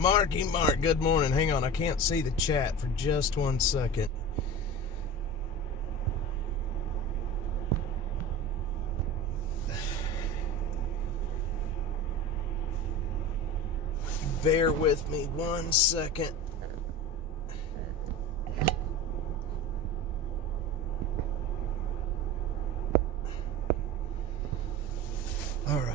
Mark, good morning. Hang on, I can't see the chat for just 1 second. Bear with me 1 second. All right.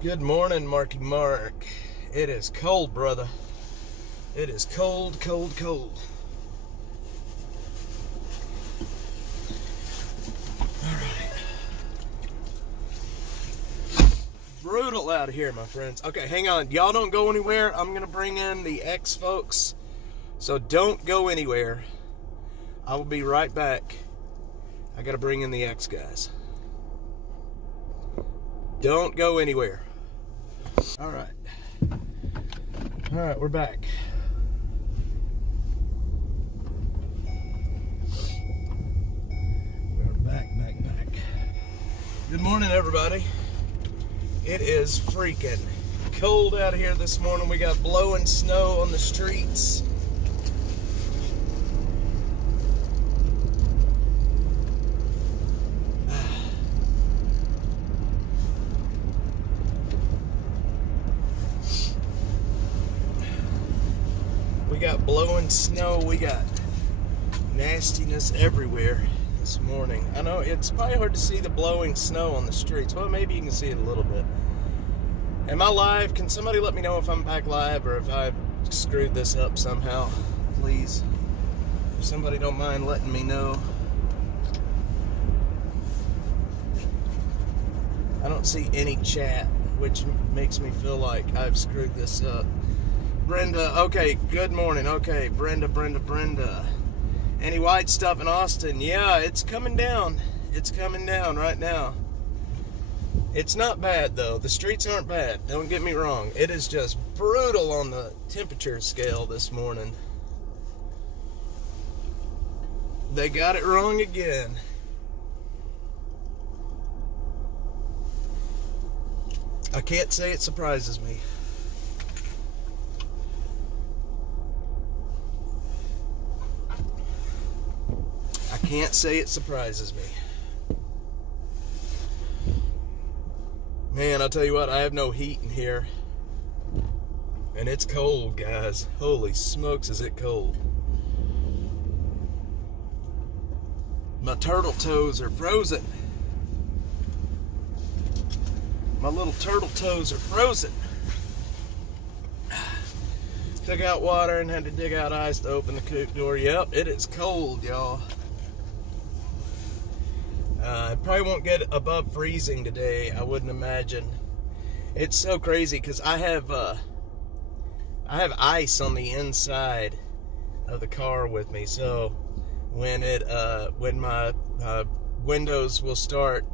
Good morning, Marky Mark. It is cold, brother. It is cold, cold, cold. All right. Brutal out here, my friends. Okay, hang on. Y'all don't go anywhere. I'm going to bring in the X folks. So don't go anywhere. I will be right back. I got to bring in the X guys. Don't go anywhere. All right. All right, we're back. We're back. Good morning, everybody. It is freaking cold out here this morning. We got blowing snow on the streets. We got blowing snow. We got nastiness everywhere this morning. I know it's probably hard to see the blowing snow on the streets. Well, maybe you can see it a little bit. Am I live? Can somebody let me know if I'm back live or if I've screwed this up somehow? Please. If somebody don't mind letting me know. I don't see any chat, which makes me feel like I've screwed this up. Brenda, okay, good morning. Okay, Brenda. Any white stuff in Austin? Yeah, it's coming down. It's coming down right now. It's not bad, though. The streets aren't bad. Don't get me wrong. It is just brutal on the temperature scale this morning. They got it wrong again. I can't say it surprises me. Can't say it surprises me. Man, I'll tell you what, I have no heat in here. And it's cold, guys. Holy smokes, is it cold. My turtle toes are frozen. My little turtle toes are frozen. Took out water and had to dig out ice to open the coop door. Yep, it is cold, y'all. It probably won't get above freezing today, I wouldn't imagine. It's so crazy because I have ice on the inside of the car with me, so when my windows will start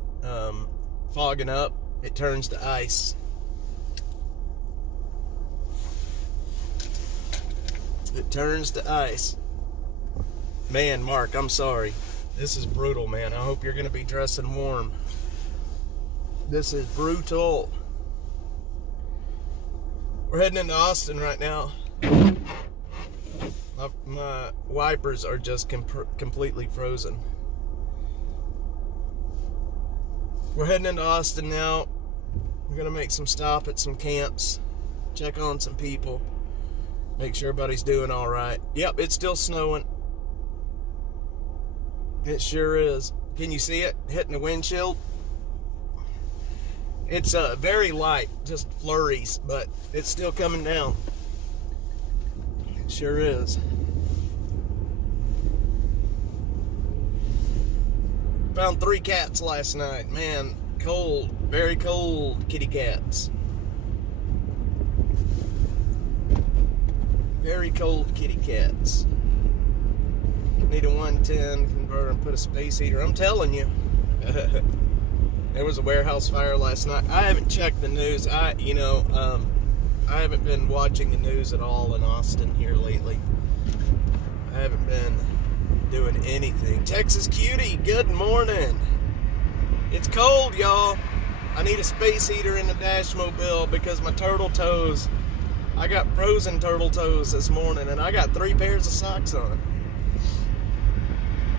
fogging up, it turns to ice. It turns to ice. Man, Mark, I'm sorry. This is brutal, man. I hope you're going to be dressing warm. This is brutal. We're heading into Austin right now. My wipers are just completely frozen. We're heading into Austin now. We're going to make some stop at some camps. Check on some people. Make sure everybody's doing all right. Yep, it's still snowing. It sure is. Can you see it hitting the windshield? It's very light, just flurries, but it's still coming down. It sure is. Found 3 cats last night. Man, cold, very cold kitty cats. Very cold kitty cats. Need a 110 converter and put a space heater. I'm telling you. There was a warehouse fire last night. I haven't checked the news. I haven't been watching the news at all in Austin here lately. I haven't been doing anything. Texas Cutie, good morning. It's cold, y'all. I need a space heater in the dash mobile because my turtle toes, I got frozen turtle toes this morning, and I got 3 pairs of socks on.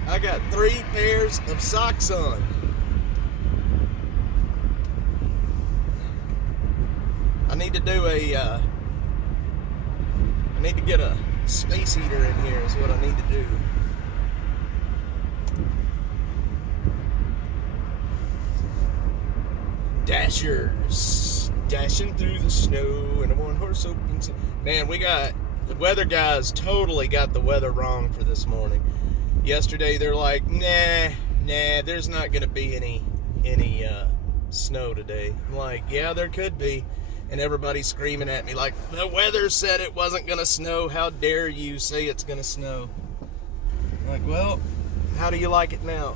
I got 3 pairs of socks on. I need to do I need to get a space heater in here is what I need to do. Dashers dashing through the snow in a one-horse open. Man, the weather guys totally got the weather wrong for this morning. Yesterday they're like, nah, there's not gonna be any snow today. I'm like, yeah, there could be. And everybody's screaming at me like, the weather said it wasn't gonna snow. How dare you say it's gonna snow? I'm like, well, how do you like it now?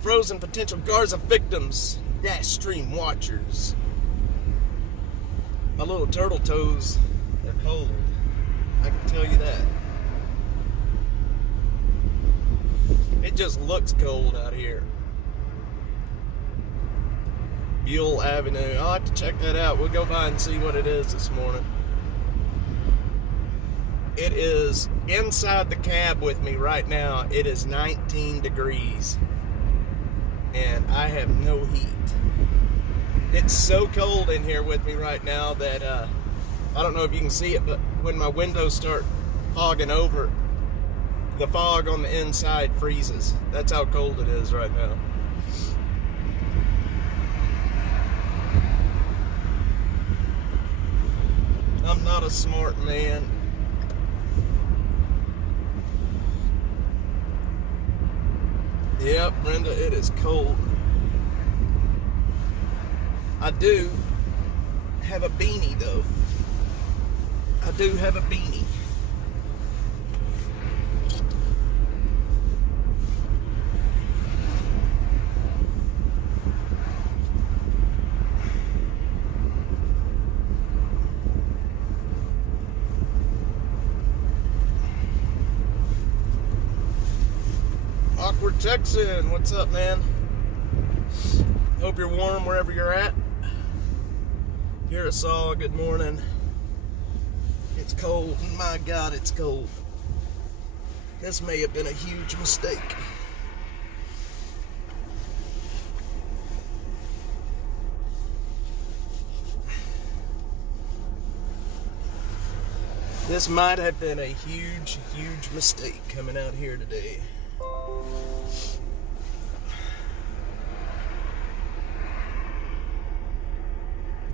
Frozen potential Garza victims, dash stream watchers. My little turtle toes, they're cold. I can tell you that. It just looks cold out here. Buell Avenue. I'll have to check that out. We'll go by and see what it is this morning. It is inside the cab with me right now. It is 19 degrees. And I have no heat. It's so cold in here with me right now that I don't know if you can see it, but when my windows start fogging over, the fog on the inside freezes. That's how cold it is right now. I'm not a smart man. Yep, Brenda, it is cold. I do have a beanie, though. I do have a beanie. Awkward Texan, what's up, man? Hope you're warm wherever you're at. Hear us all, good morning. It's cold, my God, it's cold. This may have been a huge mistake. This might have been a huge, huge mistake coming out here today.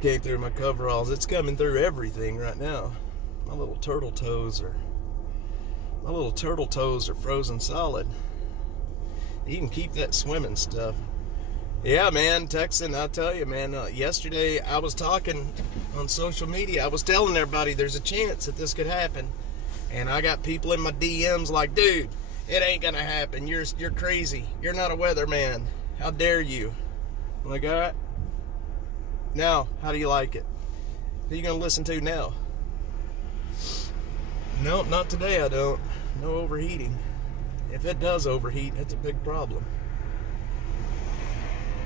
Came through my coveralls. It's coming through everything right now. My little turtle toes are frozen solid. You can keep that swimming stuff. Yeah, man, Texan, I tell you, man, yesterday I was talking on social media. I was telling everybody there's a chance that this could happen. And I got people in my DMs like, dude, it ain't gonna happen. You're crazy. You're not a weatherman. How dare you? I'm like, all right. Now, how do you like it? Who are you gonna listen to now? No, not today I don't. No overheating. If it does overheat, it's a big problem.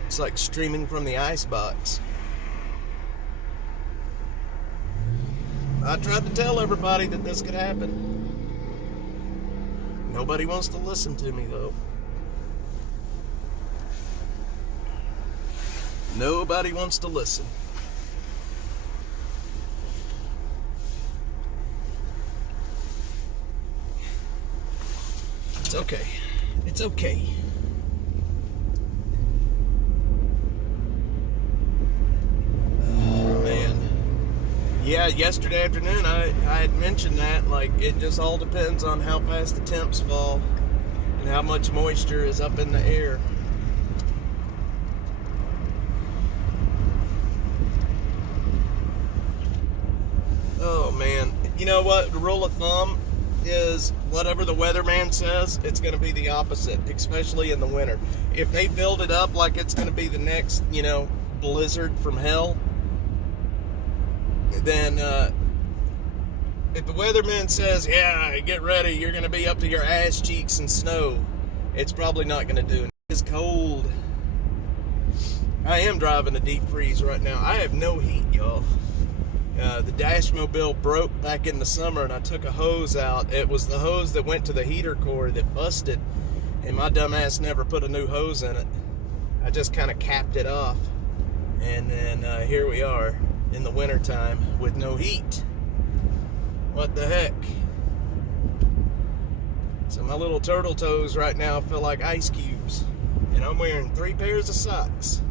It's like streaming from the icebox. I tried to tell everybody that this could happen. Nobody wants to listen to me, though. Nobody wants to listen. It's okay. It's okay. Oh, man. Yeah, yesterday afternoon I had mentioned that, like, it just all depends on how fast the temps fall and how much moisture is up in the air. Oh, man. You know what? The rule of thumb is whatever the weatherman says, it's going to be the opposite, especially in the winter. If they build it up like it's going to be the next, blizzard from hell, then if the weatherman says, yeah, get ready, you're going to be up to your ass cheeks in snow, it's probably not going to do it. It's cold. I am driving a deep freeze right now. I have no heat, y'all. The Dashmobile broke back in the summer, and I took a hose out. It was the hose that went to the heater core that busted, and my dumb ass never put a new hose in it. I just kind of capped it off, and then here we are in the wintertime with no heat. What the heck? So my little turtle toes right now feel like ice cubes, and I'm wearing 3 pairs of socks.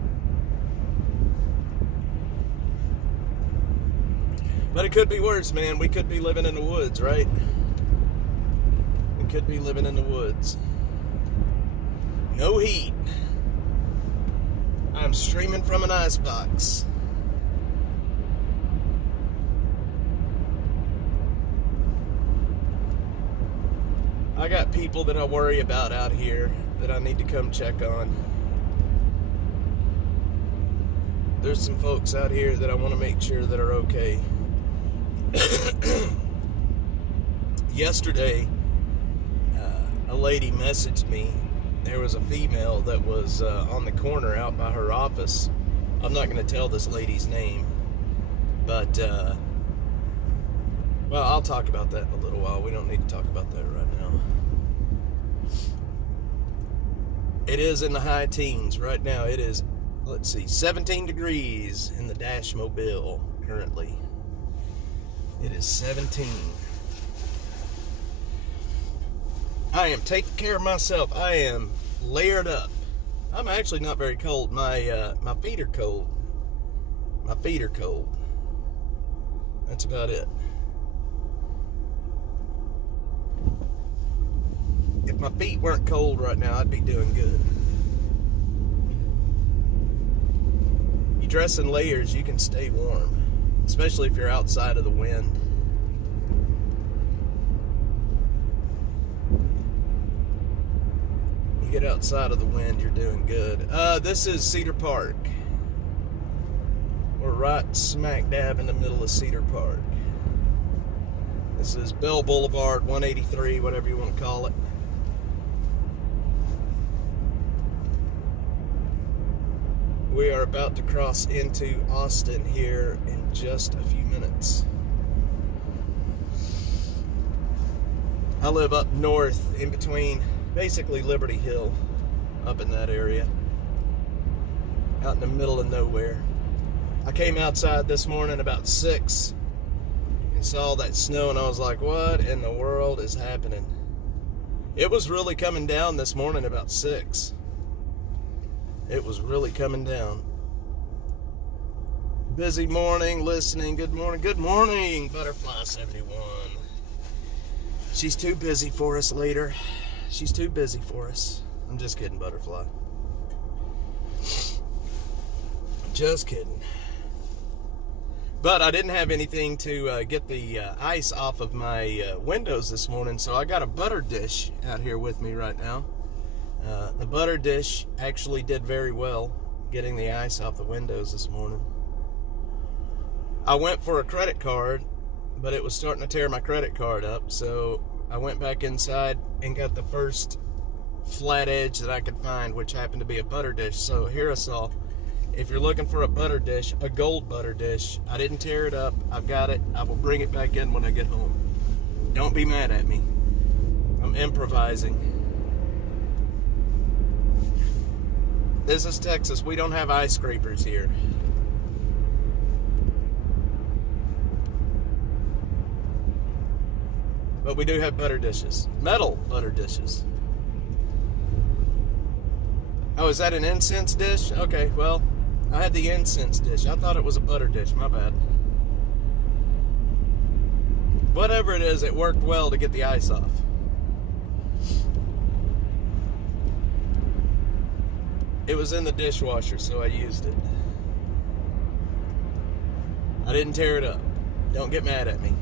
But it could be worse, man. We could be living in the woods, right? We could be living in the woods. No heat. I'm streaming from an icebox. I got people that I worry about out here that I need to come check on. There's some folks out here that I want to make sure that are okay. Yesterday, a lady messaged me. There was a female that was on the corner out by her office. I'm not going to tell this lady's name, but well, I'll talk about that in a little while. We don't need to talk about that right now. It is in the high teens right now. It is, let's see, 17 degrees in the Dashmobile currently. It is 17. I am taking care of myself. I am layered up. I'm actually not very cold. My feet are cold. My feet are cold. That's about it. If my feet weren't cold right now, I'd be doing good. You dress in layers, you can stay warm, especially if you're outside of the wind. You get outside of the wind, you're doing good. This is Cedar Park. We're right smack dab in the middle of Cedar Park. This is Bell Boulevard, 183, whatever you want to call it. We are about to cross into Austin here in just a few minutes. I live up north in between, basically Liberty Hill, up in that area, out in the middle of nowhere. I came outside this morning about 6 and saw that snow, and I was like, what in the world is happening? It was really coming down this morning about 6. It was really coming down. Busy morning, listening. Good morning, Butterfly 71. She's too busy for us later. She's too busy for us. I'm just kidding, Butterfly. Just kidding. But I didn't have anything to get the ice off of my windows this morning, so I got a butter dish out here with me right now. The butter dish actually did very well getting the ice off the windows this morning. I went for a credit card, but it was starting to tear my credit card up, so I went back inside and got the first flat edge that I could find, which happened to be a butter dish. So here is all. If you're looking for a butter dish, a gold butter dish, I didn't tear it up. I've got it. I will bring it back in when I get home. Don't be mad at me. I'm improvising. This is Texas. We don't have ice scrapers here. But we do have butter dishes. Metal butter dishes. Oh, is that an incense dish? Okay, well, I had the incense dish. I thought it was a butter dish. My bad. Whatever it is, it worked well to get the ice off. It was in the dishwasher, so I used it. I didn't tear it up. Don't get mad at me.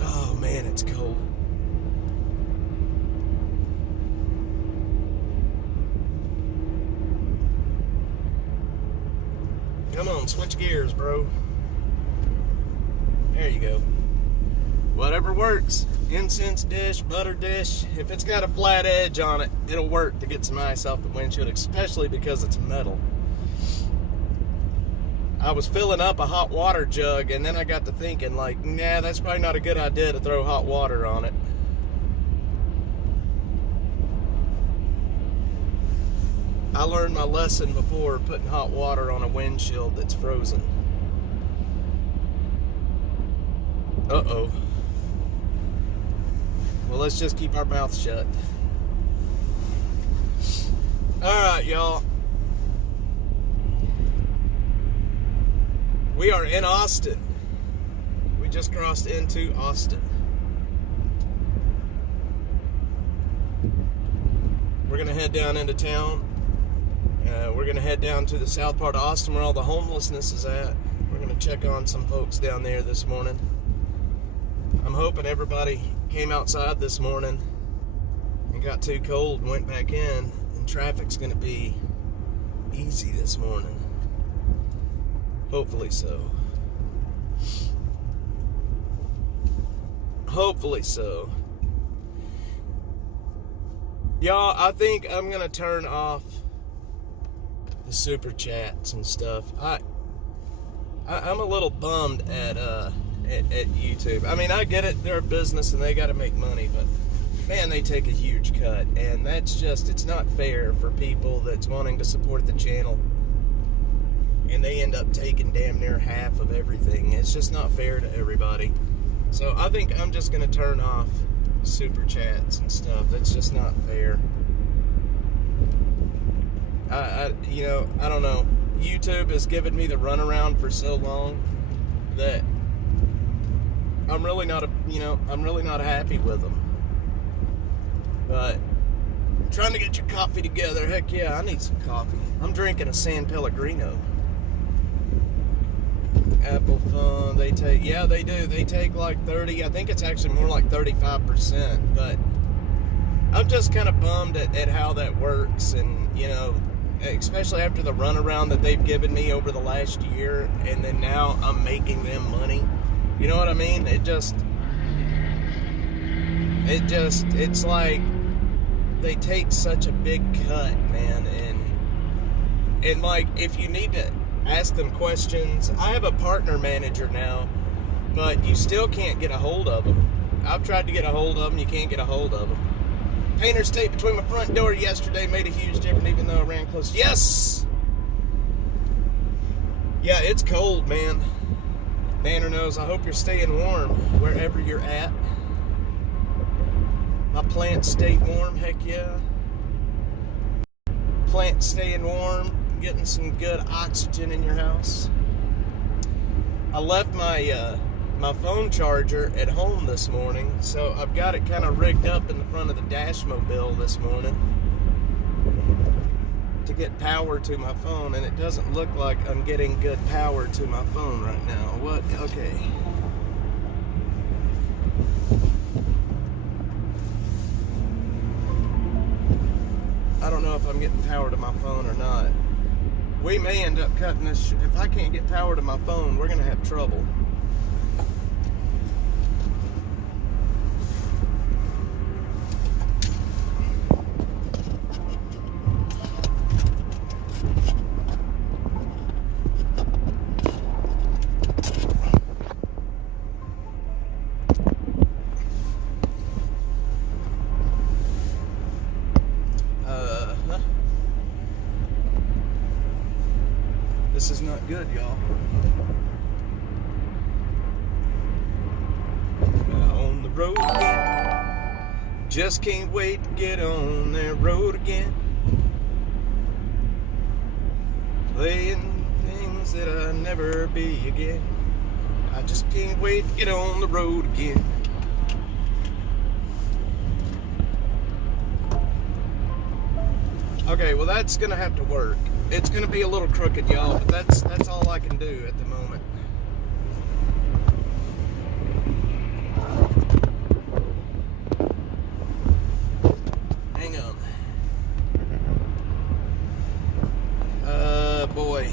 Oh man, it's cold. Come on, switch gears, bro. There you go. Whatever works. Incense dish, butter dish. If it's got a flat edge on it, it'll work to get some ice off the windshield, especially because it's metal. I was filling up a hot water jug, and then I got to thinking, like, nah, that's probably not a good idea to throw hot water on it. I learned my lesson before putting hot water on a windshield that's frozen. Uh-oh. Well, let's just keep our mouths shut. Alright, y'all. We are in Austin. We just crossed into Austin. We're going to head down into town. We're going to head down to the south part of Austin where all the homelessness is at. We're going to check on some folks down there this morning. I'm hoping everybody came outside this morning and got too cold and went back in, and traffic's going to be easy this morning. Hopefully so. Hopefully so. Y'all, I think I'm going to turn off the super chats and stuff. I'm a little bummed at YouTube. I mean, I get it, they're a business and they got to make money, but man, they take a huge cut, and that's just, it's not fair for people that's wanting to support the channel, and they end up taking damn near half of everything. It's just not fair to everybody. So I think I'm just going to turn off super chats and stuff. That's just not fair. You know, I don't know. YouTube has given me the runaround for so long that I'm really not happy with them. But I'm trying to get your coffee together. Heck yeah, I need some coffee. I'm drinking a San Pellegrino. Apple phone, they take, yeah, they do. They take like 30, I think it's actually more like 35%, but I'm just kind of bummed at how that works, and, you know, especially after the runaround that they've given me over the last year, and then now I'm making them money. You know what I mean? It's like they take such a big cut, man, and like, if you need to ask them questions, I have a partner manager now, but you still can't get a hold of them. I've tried to get a hold of them, you can't get a hold of them. Painter's tape between my front door yesterday made a huge difference, even though I ran close. Yes! Yeah, it's cold, man. Banner knows, I hope you're staying warm wherever you're at. My plants stay warm, heck yeah. Plants staying warm, getting some good oxygen in your house. I left my phone charger at home this morning, so I've got it kind of rigged up in the front of the dash mobile this morning to get power to my phone, and it doesn't look like I'm getting good power to my phone right now. What? Okay. I don't know if I'm getting power to my phone or not. We may end up cutting this. If I can't get power to my phone, we're going to have trouble. This is not good, y'all. On the road again. Just can't wait to get on that road again. Playing things that I'll never be again. I just can't wait to get on the road again. Okay, well, that's gonna have to work. It's gonna be a little crooked, y'all, but that's all I can do at the moment. Hang on. Boy.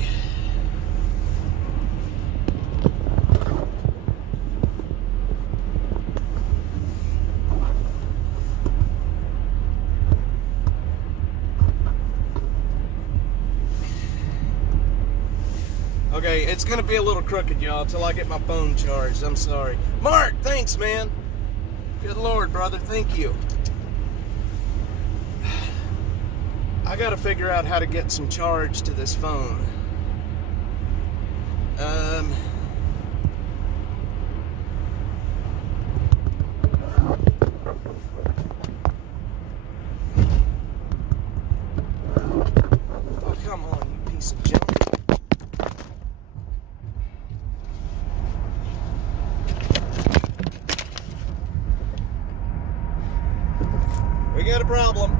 Okay, it's gonna be a little crooked, y'all, till I get my phone charged. I'm sorry. Mark, thanks, man. Good Lord, brother, thank you. I gotta figure out how to get some charge to this phone. Oh, come on, you piece of junk. We got a problem.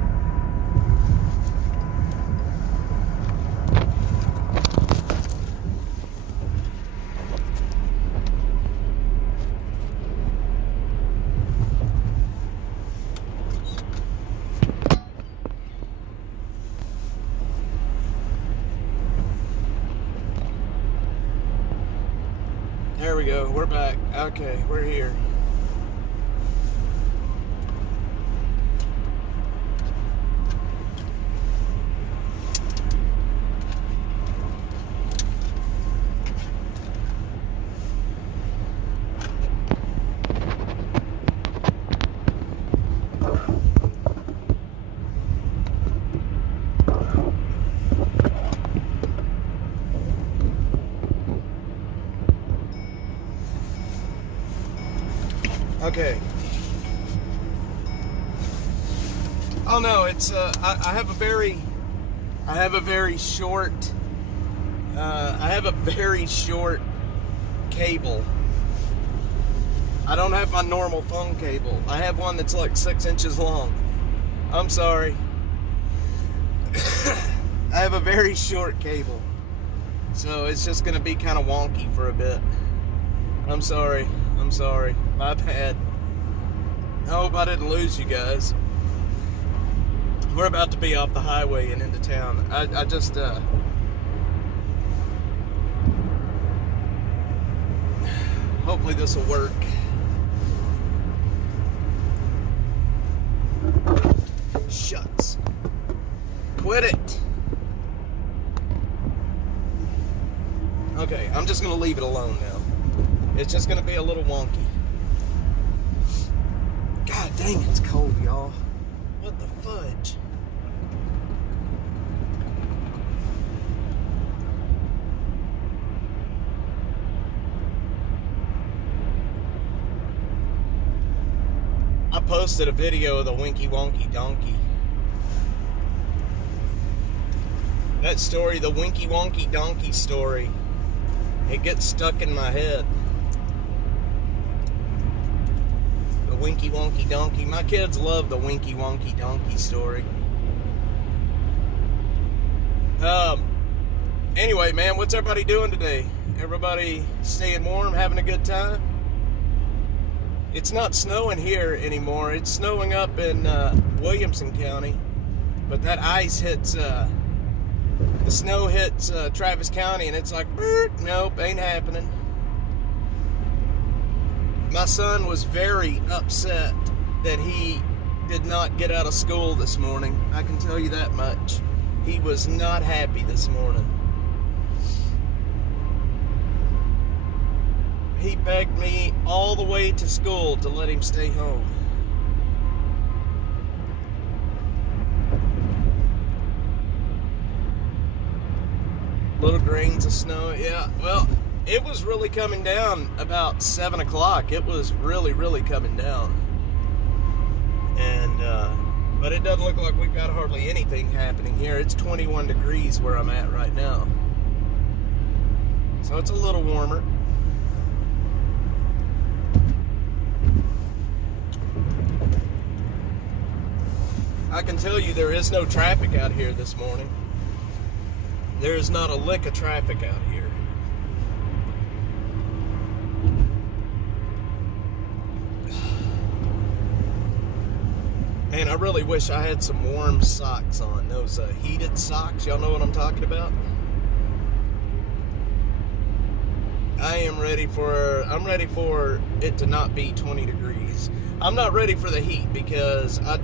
There we go. We're back. Okay, we're here. Okay. Oh no, it's I have a very short cable. I don't have my normal phone cable. I have one that's like 6 inches long. I'm sorry. I have a very short cable. So it's just gonna be kind of wonky for a bit. I'm sorry. My bad. I hope I didn't lose you guys. We're about to be off the highway and into town. I just hopefully this will work. Shucks. Quit it. Okay, I'm just gonna leave it alone now. It's just gonna be a little wonky. God dang, it's cold, y'all. What the fudge? I posted a video of the Winky Wonky Donkey. That story, the Winky Wonky Donkey story, it gets stuck in my head. The Winky Wonky Donkey. My kids love the Winky Wonky Donkey story. Anyway, man, what's everybody doing today? Everybody staying warm, having a good time? It's not snowing here anymore. It's snowing up in Williamson County, but that ice hits, the snow hits Travis County, and it's like, nope, ain't happening. My son was very upset that he did not get out of school this morning. I can tell you that much. He was not happy this morning. He begged me all the way to school to let him stay home. Little grains of snow, yeah. Well, it was really coming down about 7 o'clock. It was really, really coming down. And, but it doesn't look like we've got hardly anything happening here. It's 21 degrees where I'm at right now. So it's a little warmer. I can tell you there is no traffic out here this morning. There is not a lick of traffic out here. Man, I really wish I had some warm socks on. Those heated socks. Y'all know what I'm talking about? I'm ready for it to not be 20 degrees. I'm not ready for the heat because I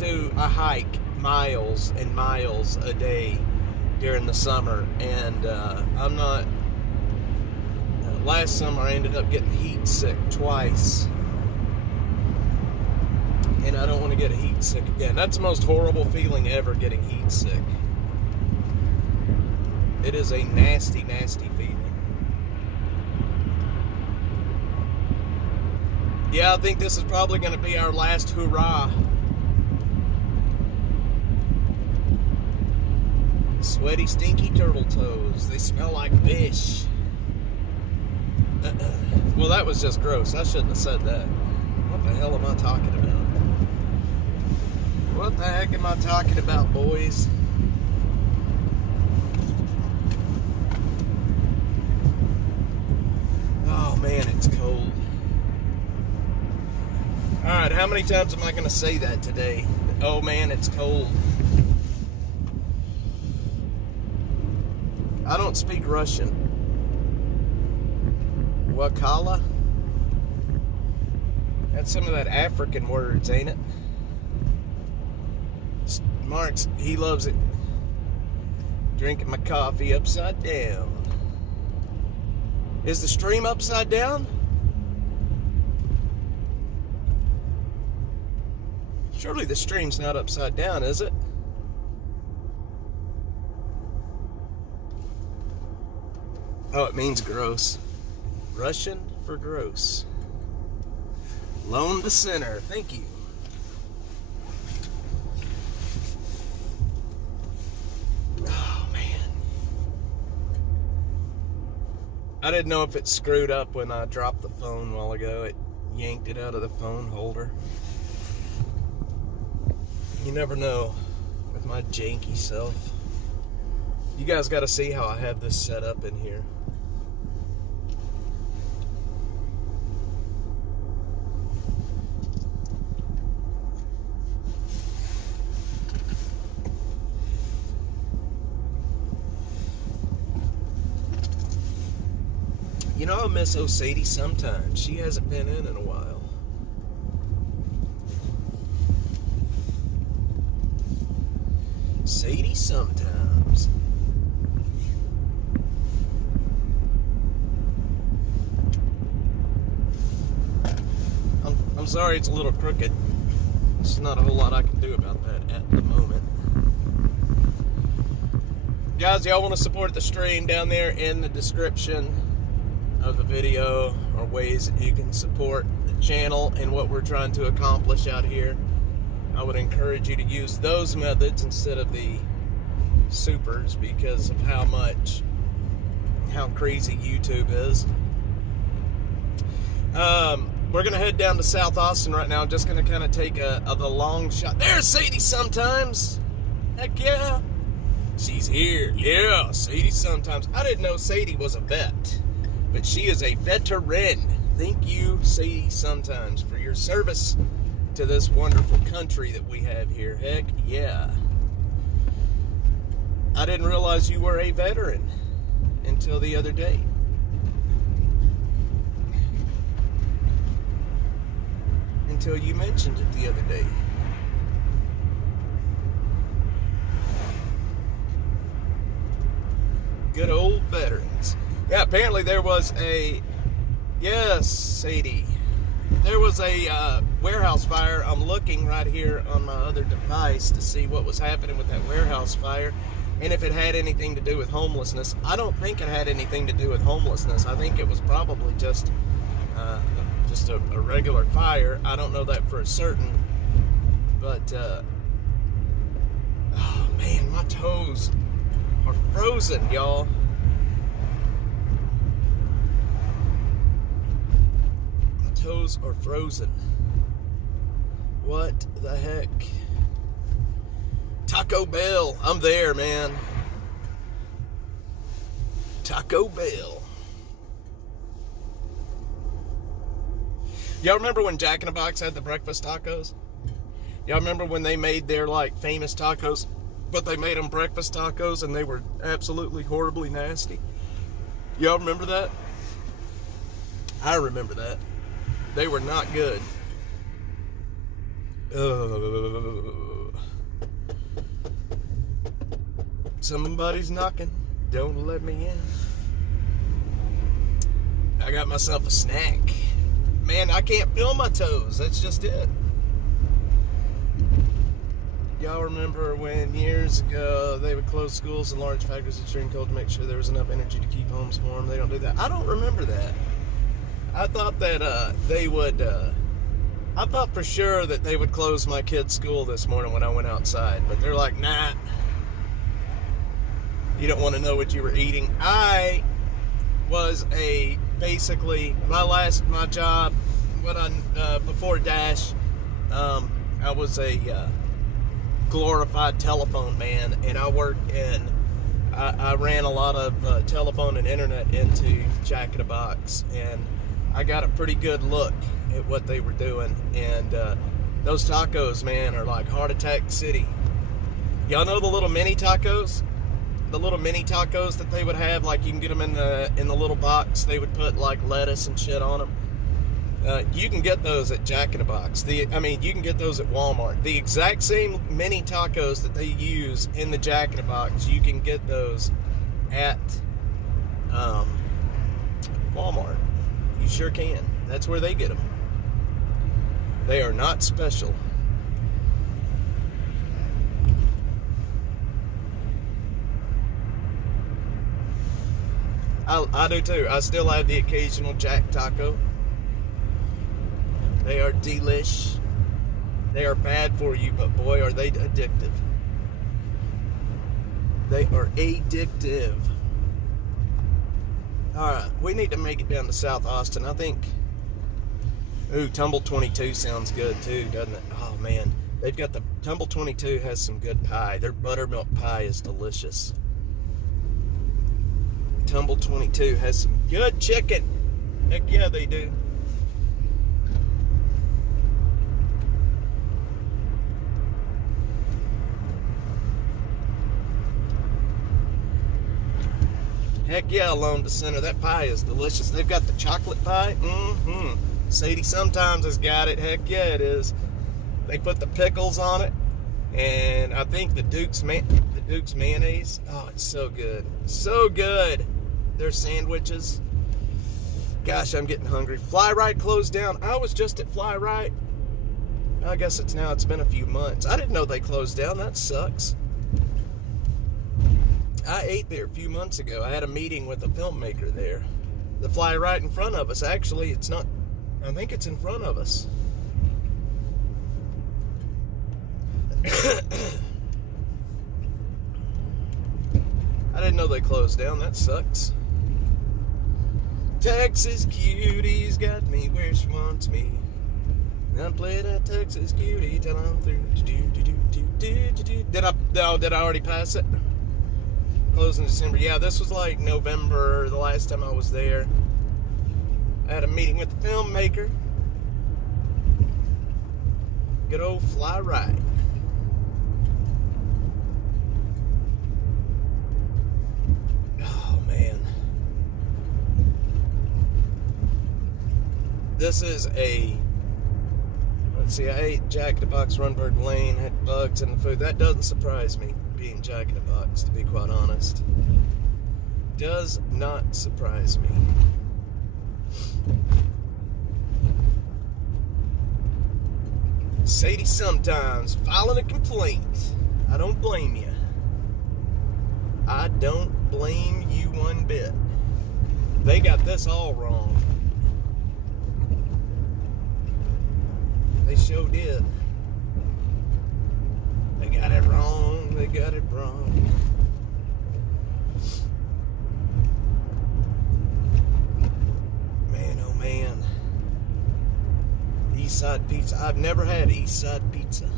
hike miles and miles a day during the summer, and I'm not last summer I ended up getting heat sick twice. And I don't want to get heat sick again. That's the most horrible feeling ever, getting heat sick. It is a nasty, nasty feeling. Yeah, I think this is probably going to be our last hurrah. Sweaty, stinky turtle toes. They smell like fish. Well, that was just gross. I shouldn't have said that. What the hell am I talking about? What the heck am I talking about, boys? Oh, man, it's cold. Alright, how many times am I going to say that today? Oh, man, it's cold. I don't speak Russian. Wakala? That's some of that African words, ain't it? Mark's, he loves it. Drinking my coffee upside down. Is the stream upside down? Surely the stream's not upside down, is it? Oh, it means gross. Russian for gross. Loan the center. Thank you. Oh, man. I didn't know if it screwed up when I dropped the phone a while ago. It yanked it out of the phone holder. You never know with my janky self. You guys got to see how I have this set up in here. You know, I miss old Sadie sometimes. She hasn't been in a while. Sadie sometimes. I'm sorry it's a little crooked. There's not a whole lot I can do about that at the moment. Guys, y'all want to support the stream, down there in the description of the video are ways that you can support the channel and what we're trying to accomplish out here. I would encourage you to use those methods instead of the supers because of how crazy YouTube is. We're gonna head down to South Austin right now. I'm just gonna kind of take the long shot. There's Sadie sometimes. Heck yeah, she's here. Yeah, Sadie sometimes. I didn't know Sadie was a vet, but she is a veteran. Thank you, Sadie sometimes, for your service to this wonderful country that we have here. Heck yeah. I didn't realize you were a veteran until the other day. Until you mentioned it the other day. Good old veterans. Yeah, apparently there was a... Yes, Sadie. There was a warehouse fire. I'm looking right here on my other device to see what was happening with that warehouse fire and if it had anything to do with homelessness. I don't think it had anything to do with homelessness. I think it was probably just a regular fire. I don't know that for certain. But, oh man, my toes are frozen, y'all. Toes are frozen. What the heck? Taco Bell. I'm there, man. Taco Bell. Y'all remember when Jack in the Box had the breakfast tacos? Y'all remember when they made their like famous tacos, but they made them breakfast tacos and they were absolutely horribly nasty? Y'all remember that? I remember that. They were not good. Somebody's knocking. Don't let me in. I got myself a snack. Man, I can't feel my toes. That's just it. Y'all remember when years ago they would close schools and large factories extreme cold to make sure there was enough energy to keep homes warm? They don't do that. I don't remember that. I thought that they would. I thought for sure that they would close my kid's school this morning when I went outside, but they're like, nah. You don't want to know what you were eating. I was basically my job before Dash. I was a glorified telephone man, and I ran a lot of telephone and internet into Jack in the Box, and I got a pretty good look at what they were doing. And those tacos, man, are like heart attack city. Y'all know the little mini tacos? The little mini tacos that they would have, like you can get them in the little box. They would put like lettuce and shit on them. You can get those at Jack in the Box. You can get those at Walmart. The exact same mini tacos that they use in the Jack in the Box, you can get those at Walmart. You sure can. That's where they get them. They are not special. I do too. I still have the occasional Jack taco. They are delish. They are bad for you, but boy, are they addictive. They are addictive. Alright, we need to make it down to South Austin. I think, Tumble 22 sounds good too, doesn't it? Oh man, they've got Tumble 22 has some good pie. Their buttermilk pie is delicious. Tumble 22 has some good chicken. Heck yeah, they do. Heck yeah, along the center. That pie is delicious. They've got the chocolate pie. Sadie sometimes has got it. Heck yeah, it is. They put the pickles on it, and I think the Duke's mayonnaise. Oh, it's so good. So good. Their sandwiches. Gosh, I'm getting hungry. Fly Right closed down. I was just at Fly Right. I guess it's been a few months. I didn't know they closed down. That sucks. I ate there a few months ago. I had a meeting with a filmmaker there. The Fly Right in front of us. Actually, it's not. I think it's in front of us. I didn't know they closed down. That sucks. Texas cuties got me where she wants me. I play that Texas cutie till I'm through. Did I already pass it? Closing December. Yeah, this was like November, the last time I was there. I had a meeting with the filmmaker. Good old Fly Right. Oh, man. This is let's see, I ate Jack in the Box, Runberg Lane, had bugs in the food. That doesn't surprise me, being Jack in the Box, to be quite honest. Does not surprise me. Sadie sometimes filing a complaint. I don't blame you. I don't blame you one bit. They got this all wrong. They sure did. They got it wrong. They got it wrong. Man, oh man. Eastside pizza. I've never had Eastside pizza.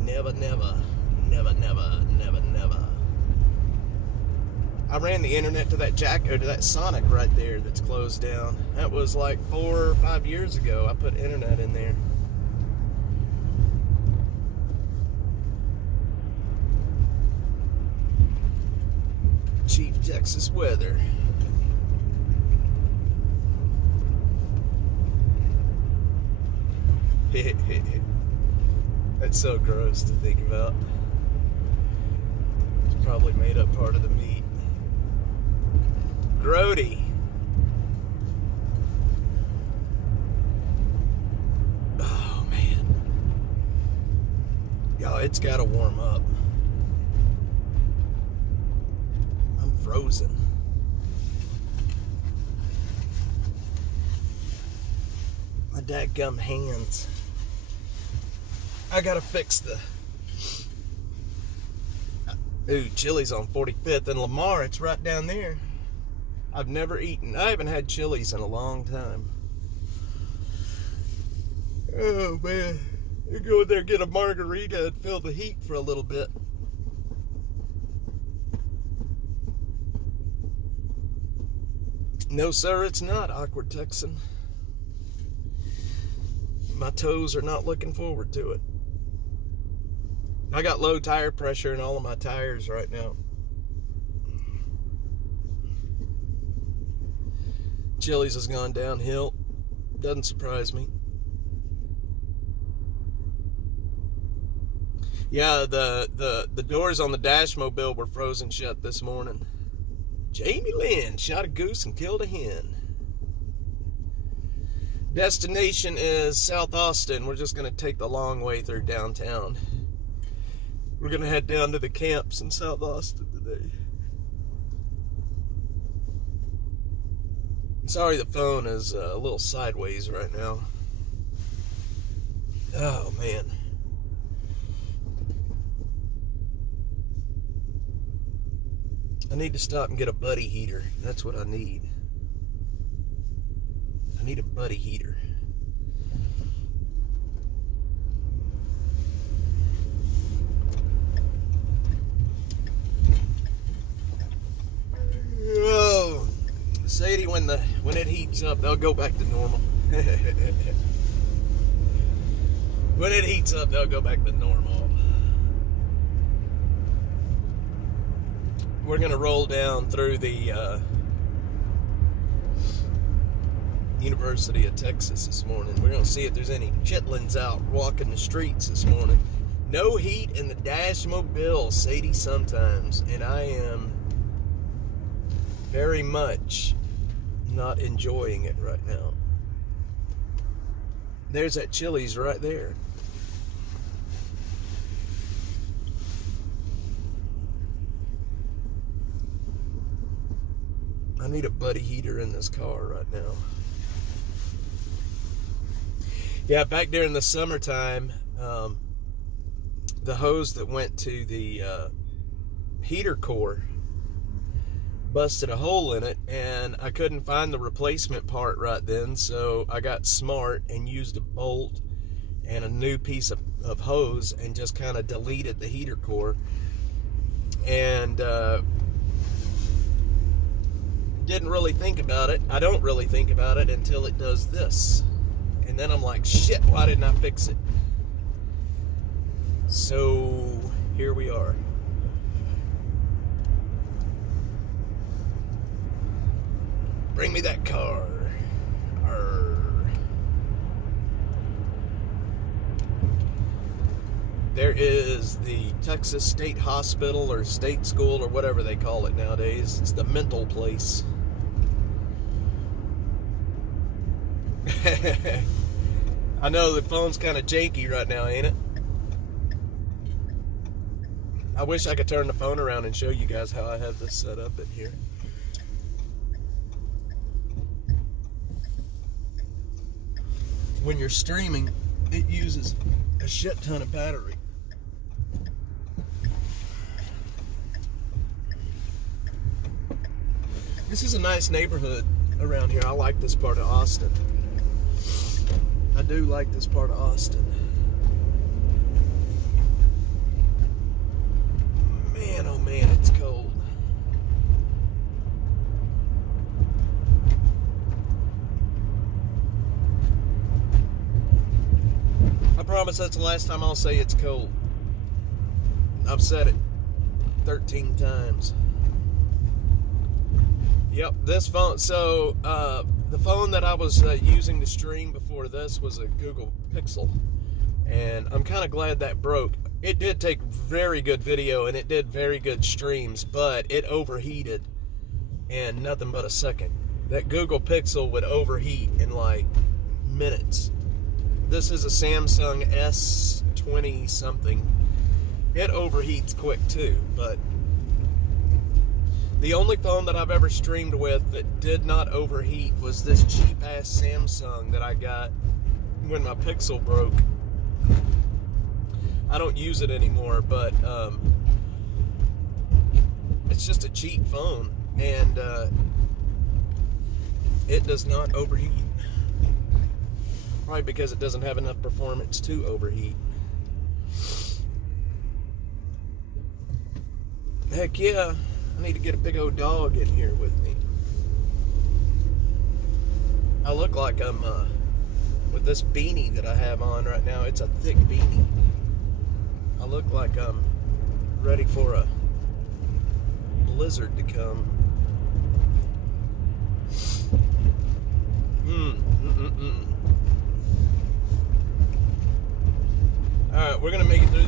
Never, never, never, never, never, never. I ran the internet to that Sonic right there that's closed down. That was like 4 or 5 years ago. I put internet in there. Cheap Texas weather. That's so gross to think about. It's probably made up part of the meat. Grody. It's got to warm up. I'm frozen. My dadgum hands. I gotta fix the... Ooh, Chili's on 45th and Lamar, it's right down there. I've never eaten. I haven't had Chili's in a long time. Oh, man. You go in there, get a margarita, and feel the heat for a little bit. No, sir, it's not, Awkward Texan. My toes are not looking forward to it. I got low tire pressure in all of my tires right now. Chili's has gone downhill. Doesn't surprise me. Yeah, the doors on the Dash Mobile were frozen shut this morning. Jamie Lynn shot a goose and killed a hen. Destination is South Austin. We're just going to take the long way through downtown. We're going to head down to the camps in South Austin today. I'm sorry the phone is a little sideways right now. Oh, man. I need to stop and get a buddy heater. That's what I need. I need a buddy heater. Oh, Sadie, when it heats up, they'll go back to normal. When it heats up, they'll go back to normal. We're gonna roll down through the University of Texas this morning. We're gonna see if there's any chitlins out walking the streets this morning. No heat in the Dash Mobile, Sadie, sometimes, and I am very much not enjoying it right now. There's that Chili's right there. I need a buddy heater in this car right now. Yeah, back during the summertime, the hose that went to the heater core busted a hole in it, and I couldn't find the replacement part right then, so I got smart and used a bolt and a new piece of hose and just kind of deleted the heater core, and didn't really think about it. I don't really think about it until it does this, and then I'm like, shit, why didn't I fix it? So here we are. Bring me that car. Arr. There is the Texas State Hospital or State School or whatever they call it nowadays. It's the mental place. I know the phone's kind of janky right now, ain't it? I wish I could turn the phone around and show you guys how I have this set up in here. When you're streaming, it uses a shit ton of battery. This is a nice neighborhood around here. I like this part of Austin. I do like this part of Austin. Man, oh man, it's cold. I promise that's the last time I'll say it's cold. I've said it 13 times. Yep, this phone, so the phone that I was using to stream before this was a Google Pixel, and I'm kind of glad that broke. It did take very good video and it did very good streams, but it overheated in nothing but a second. That Google Pixel would overheat in like minutes. This is a Samsung S20 something, It overheats quick too, but the only phone that I've ever streamed with that did not overheat was this cheap ass Samsung that I got when my Pixel broke. I don't use it anymore, but it's just a cheap phone, and it does not overheat. Probably because it doesn't have enough performance to overheat. Heck yeah, I need to get a big old dog in here with me. I look like I'm, with this beanie that I have on right now, it's a thick beanie. I look like I'm ready for a blizzard to come. Alright, we're going to make it through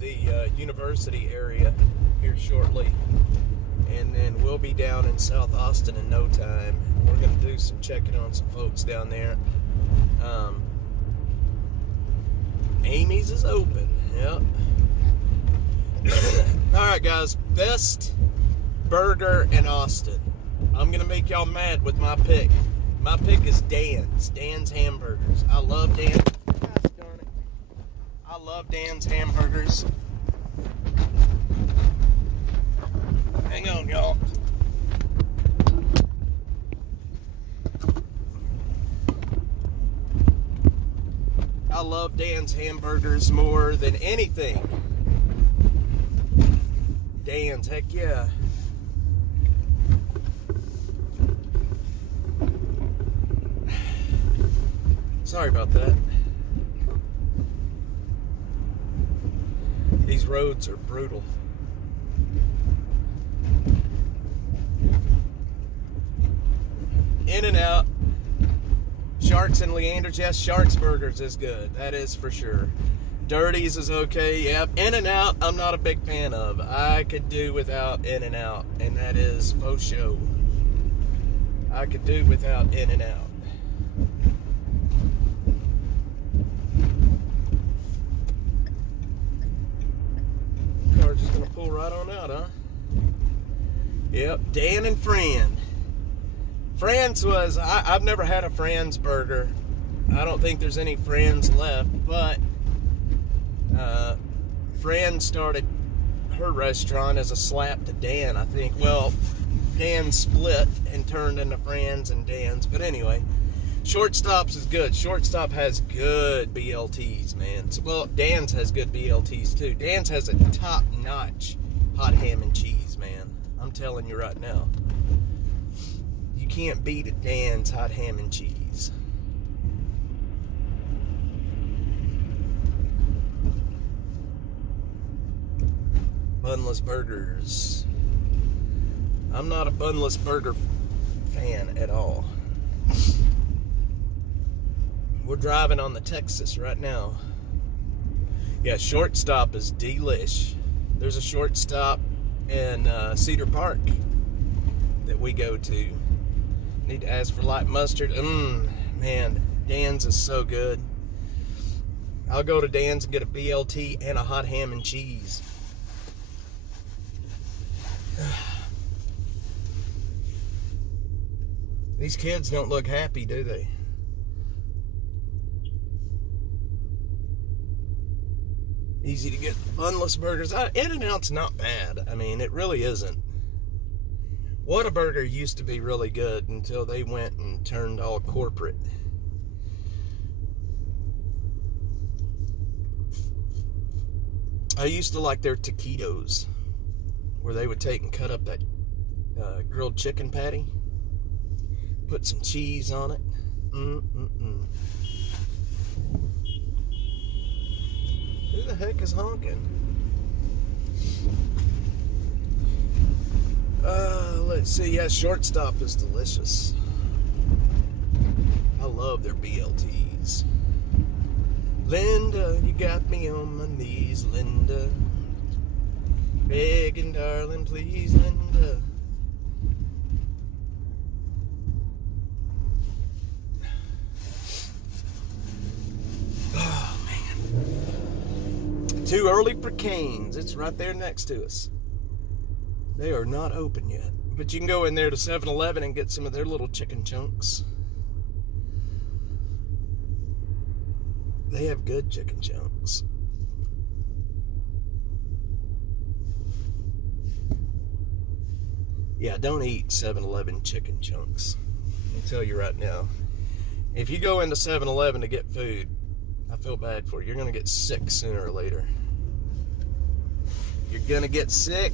the university area here shortly, and then we'll be down in South Austin in no time. We're going to do some checking on some folks down there. Amy's is open. Yep. Alright guys, best burger in Austin. I'm going to make y'all mad with my pick. My pick is Dan's Hamburgers. I love Dan's. Gosh darn it. I love Dan's Hamburgers. Hang on, y'all. I love Dan's Hamburgers more than anything. Dan's, heck yeah. Sorry about that. These roads are brutal. In-N-Out, Sharks and Leander's. Yes, Sharks Burgers is good. That is for sure. Dirty's is okay. Yep. In-N-Out, I'm not a big fan of. I could do without In-N-Out, and that is faux show. I could do without In-N-Out. Car's just gonna pull right on out, huh? Yep. Dan and Fran. Fran's was, I've never had a Fran's burger. I don't think there's any Fran's left, but Fran started her restaurant as a slap to Dan, I think. Well, Dan split and turned into Fran's and Dan's, but anyway, Shortstop's is good. Shortstop has good BLTs, man. Well, Dan's has good BLTs too. Dan's has a top-notch hot ham and cheese, man. I'm telling you right now. You can't beat a Dan's hot ham and cheese. Bunless burgers. I'm not a bunless burger fan at all. We're driving on the Texas right now. Yeah, Shortstop is delish. There's a Shortstop in Cedar Park that we go to. Need to ask for light mustard. Man, Dan's is so good. I'll go to Dan's and get a BLT and a hot ham and cheese. These kids don't look happy, do they? Easy to get bunless burgers. In-N-Out's not bad. I mean, it really isn't. Whataburger used to be really good until they went and turned all corporate. I used to like their taquitos, where they would take and cut up that grilled chicken patty, put some cheese on it. Who the heck is honking? Let's see. Yeah, Shortstop is delicious. I love their BLTs. Linda, you got me on my knees, Linda. Begging, darling, please, Linda. Too early for Cane's. It's right there next to us. They are not open yet. But you can go in there to 7-Eleven and get some of their little chicken chunks. They have good chicken chunks. Yeah, don't eat 7-Eleven chicken chunks. I'll tell you right now. If you go into 7-Eleven to get food, I feel bad for you. You're going to get sick sooner or later. You're going to get sick.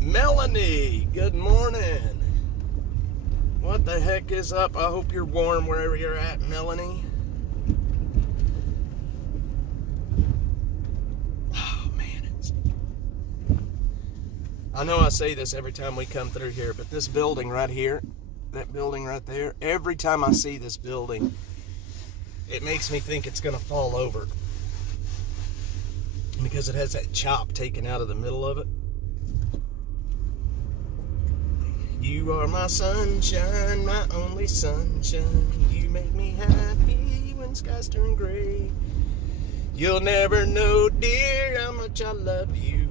Melanie, good morning. What the heck is up? I hope you're warm wherever you're at, Melanie. Oh, man. I know I say this every time we come through here, but this building right here, that building right there, every time I see this building, it makes me think it's going to fall over. Because it has that chop taken out of the middle of it. You are my sunshine, my only sunshine. You make me happy when skies turn gray. You'll never know, dear, how much I love you.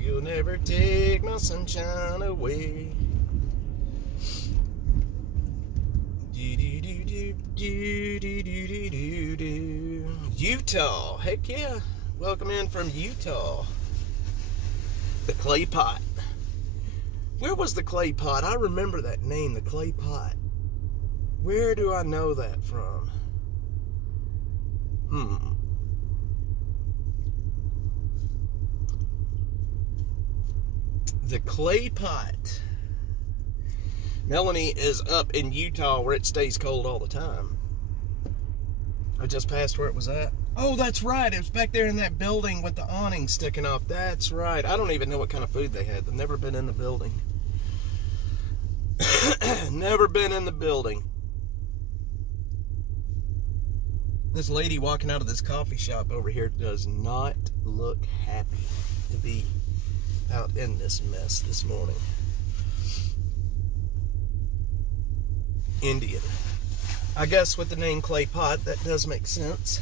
You'll never take my sunshine away. Utah, heck yeah. Welcome in from Utah. The clay pot. Where was the clay pot? I remember that name, the clay pot. Where do I know that from? The clay pot. Melanie is up in Utah where it stays cold all the time. I just passed where it was at. Oh, that's right. It was back there in that building with the awning sticking off. That's right. I don't even know what kind of food they had. I've never been in the building. Never been in the building. This lady walking out of this coffee shop over here does not look happy to be out in this mess this morning. Indian. I guess with the name Clay Pot, that does make sense.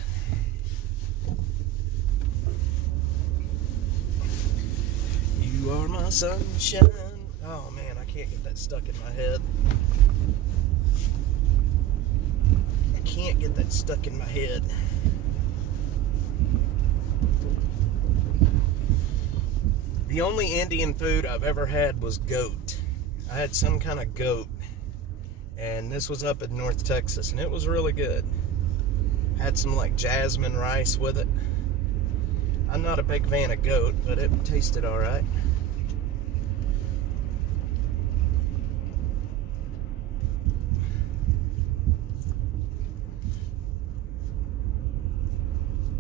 You are my sunshine. Oh man, I can't get that stuck in my head. I can't get that stuck in my head. The only Indian food I've ever had was goat. I had some kind of goat. And this was up in North Texas, and it was really good. Had some like jasmine rice with it. I'm not a big fan of goat, but it tasted all right.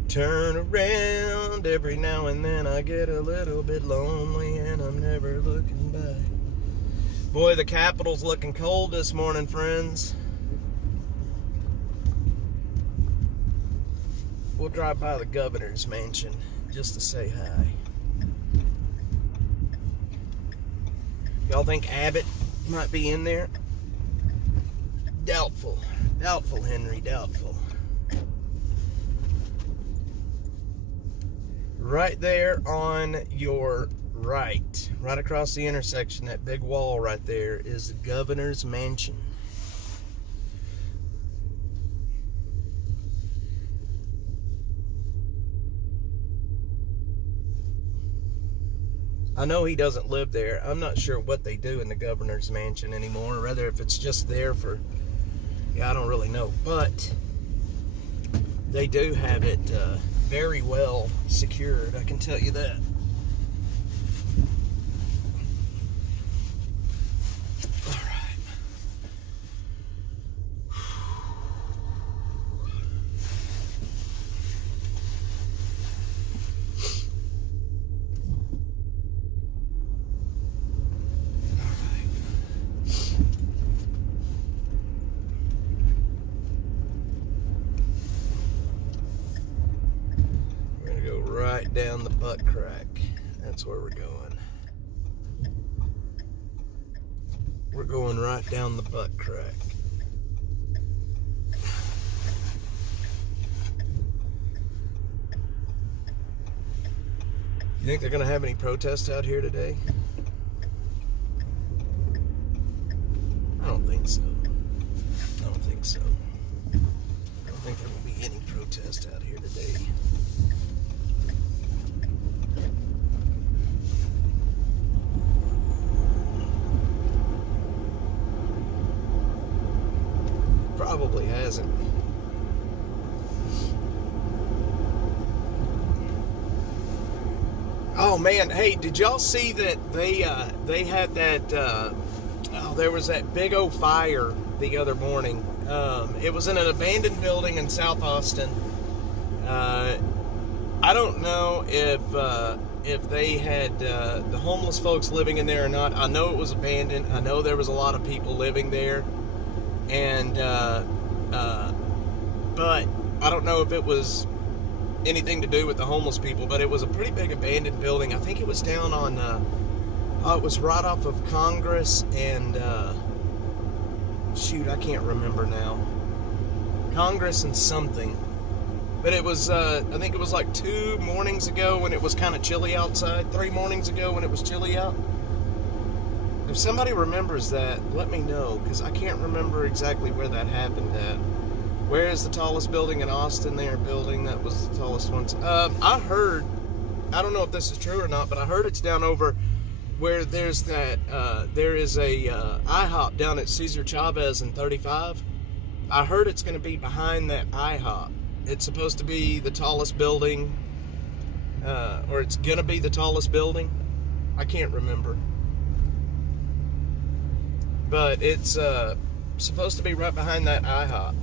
Turn around, every now and then I get a little bit lonely, and I'm never looking back. Boy, the Capitol's looking cold this morning, friends. We'll drive by the governor's mansion just to say hi. Y'all think Abbott might be in there? Doubtful. Doubtful, Henry, doubtful. Right there on your right across the intersection, that big wall right there is the governor's mansion. I know he doesn't live there. I'm not sure what they do in the governor's mansion anymore, or rather if it's just there for, yeah, I don't really know, but they do have it very well secured, I can tell you that. Down the butt crack. That's where we're going. We're going right down the butt crack. You think they're going to have any protests out here today? I don't think so. I don't think so. I don't think there will be any protest out here today. Probably hasn't. Oh man, hey, did y'all see that they had that there was that big old fire the other morning. It was in an abandoned building in South Austin. I don't know if they had the homeless folks living in there or not. I know it was abandoned. I know there was a lot of people living there, and but I don't know if it was anything to do with the homeless people. But it was a pretty big abandoned building. I think it was down on it was right off of Congress and shoot, I can't remember now. Congress and something. But it was, I think it was like 2 mornings ago when it was kind of chilly outside. 3 mornings ago when it was chilly out. If somebody remembers that, let me know, because I can't remember exactly where that happened at. Where is the tallest building in Austin? Their building that was the tallest one. I heard, I don't know if this is true or not, but I heard it's down over where there's that, there is a IHOP down at Cesar Chavez in 35. I heard it's going to be behind that IHOP. It's supposed to be the tallest building, or it's going to be the tallest building. I can't remember. But it's supposed to be right behind that IHOP.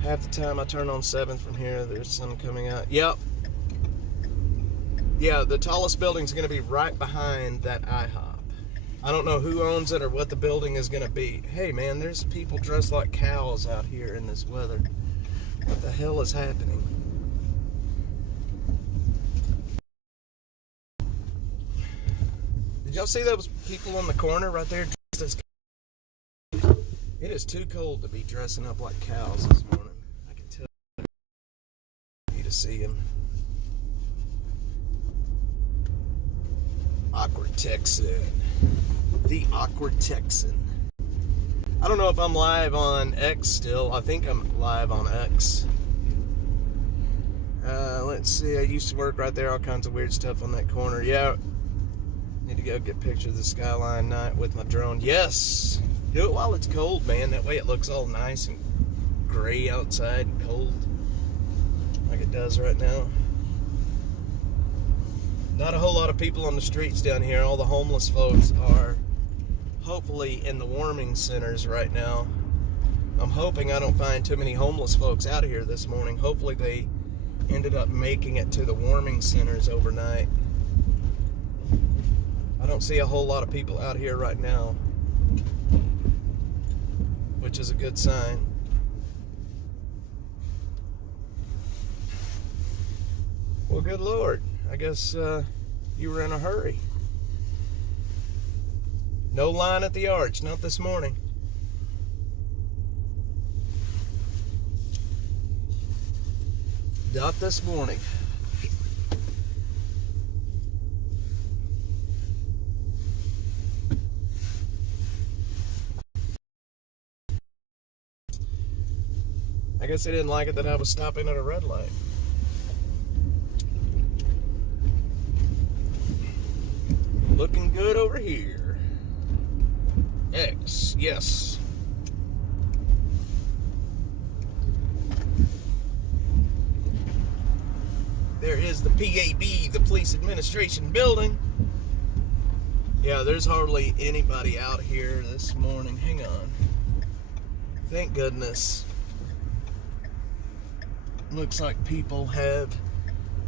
Half the time I turn on 7th from here, there's sun coming out. Yep. Yeah, the tallest building's going to be right behind that IHOP. I don't know who owns it or what the building is going to be. Hey, man, there's people dressed like cows out here in this weather. What the hell is happening? Did y'all see those people on the corner right there dressed as cows? It is too cold to be dressing up like cows this morning. I can tell you to see them. Awkward Texan. The Awkward Texan. I don't know if I'm live on X still. I think I'm live on X. Let's see. I used to work right there. All kinds of weird stuff on that corner. Yeah. Need to go get pictures of the skyline night with my drone. Yes. Do it while it's cold, man. That way it looks all nice and gray outside and cold. Like it does right now. Not a whole lot of people on the streets down here. All the homeless folks are hopefully in the warming centers right now. I'm hoping I don't find too many homeless folks out here this morning. Hopefully they ended up making it to the warming centers overnight. I don't see a whole lot of people out here right now, which is a good sign. Well, good Lord. I guess you were in a hurry. No line at the arch, not this morning. Not this morning. I guess they didn't like it that I was stopping at a red light. Looking good over here. X, yes. There is the PAB, the Police Administration Building. Yeah, there's hardly anybody out here this morning. Hang on. Thank goodness. Looks like people have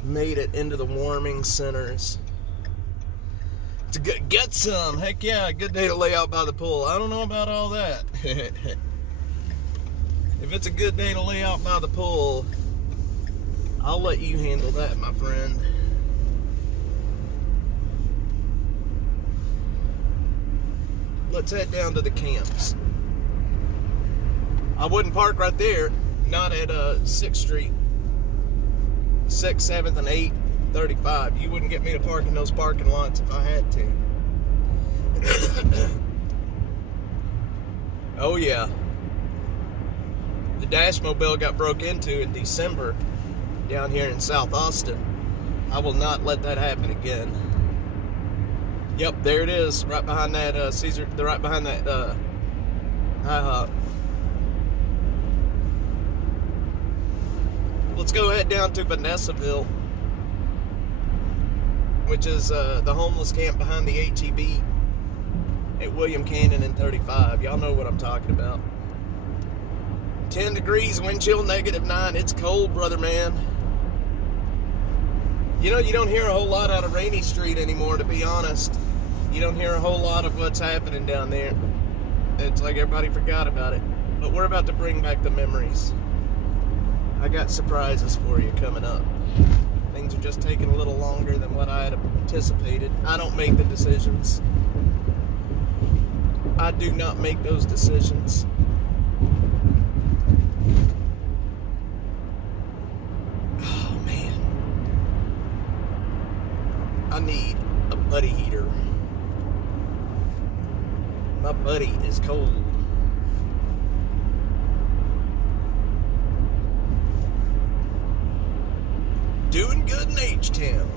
made it into the warming centers. To get some. Heck yeah, a good day to lay out by the pool. I don't know about all that. If it's a good day to lay out by the pool, I'll let you handle that, my friend. Let's head down to the camps. I wouldn't park right there, not at 6th Street. 6th, 7th, and 8th, 35. You wouldn't get me to park in those parking lots if I had to. Oh yeah. The Dash Mobile got broke into in December down here in South Austin. I will not let that happen again. Yep, there it is, right behind that Caesar. They're right behind that IHOP. Let's go head down to Vanessaville, which is the homeless camp behind the HEB at William Cannon and 35. Y'all know what I'm talking about. 10 degrees, wind chill -9. It's cold, brother man. You know, you don't hear a whole lot out of Rainy Street anymore, to be honest. You don't hear a whole lot of what's happening down there. It's like everybody forgot about it. But we're about to bring back the memories. I got surprises for you coming up. Things are just taking a little longer than what I had anticipated. I don't make the decisions. I do not make those decisions. Oh man. I need a buddy heater. My buddy is cold. Doing good in H-Town.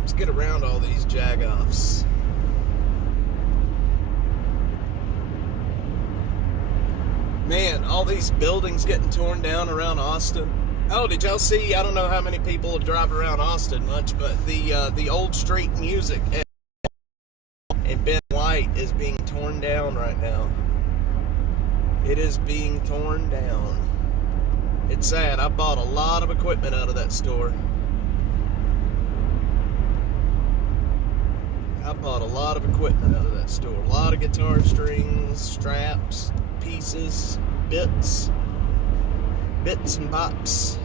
Let's get around all these jagoffs. Man, all these buildings getting torn down around Austin. Oh, did y'all see? I don't know how many people drive around Austin much, but the old street music and Ben White is being torn down right now. It is being torn down. It's sad. I bought a lot of equipment out of that store. I bought a lot of equipment out of that store. A lot of guitar strings, straps, pieces, bits and bops.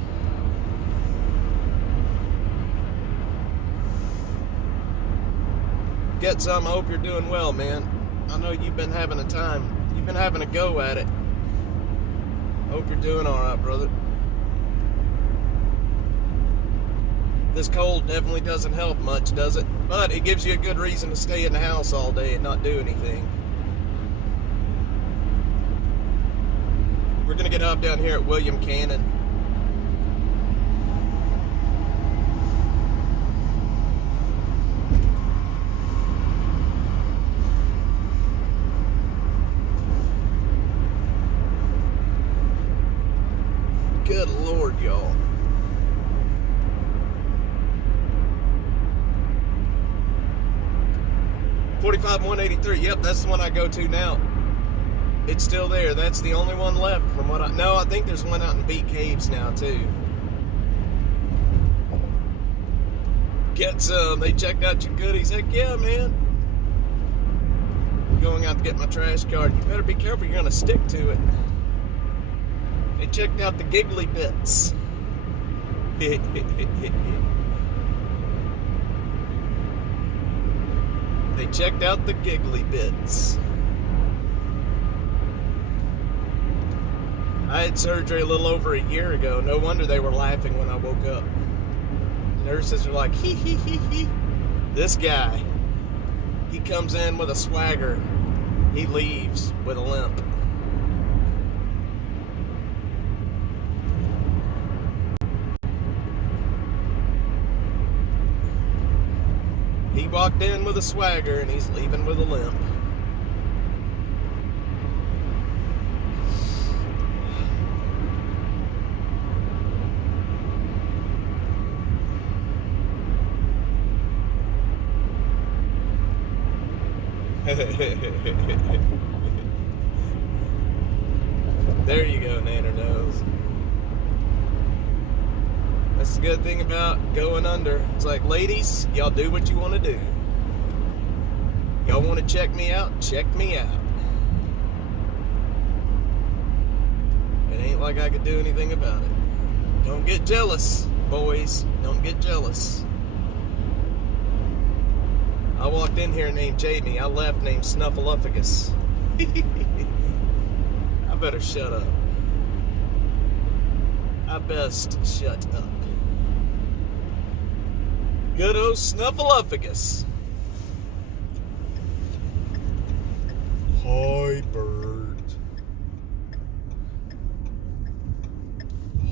Get some. I hope you're doing well, man. I know you've been having a time. You've been having a go at it. Hope you're doing all right, brother. This cold definitely doesn't help much, does it? But it gives you a good reason to stay in the house all day and not do anything. We're gonna get up down here at William Cannon. Good Lord, y'all. $45,183. Yep, that's the one I go to now. It's still there. That's the only one left from what I... No, I think there's one out in Beat Caves now, too. Get some. They checked out your goodies. Heck yeah, man. Going out to get my trash card. You better be careful. You're going to stick to it. They checked out the giggly bits. They checked out the giggly bits. I had surgery a little over a year ago. No wonder they were laughing when I woke up. The nurses are like, hee hee hee hee. This guy, he comes in with a swagger. He leaves with a limp. He walked in with a swagger and he's leaving with a limp. There you go, Nanner Nose. That's the good thing about going under. It's like, ladies, y'all do what you want to do. Y'all want to check me out? Check me out. It ain't like I could do anything about it. Don't get jealous, boys. Don't get jealous. I walked in here named Jamie. I left named Snuffleupagus. I better shut up. I best shut up. Good old Snuffleupagus. Hi, bird.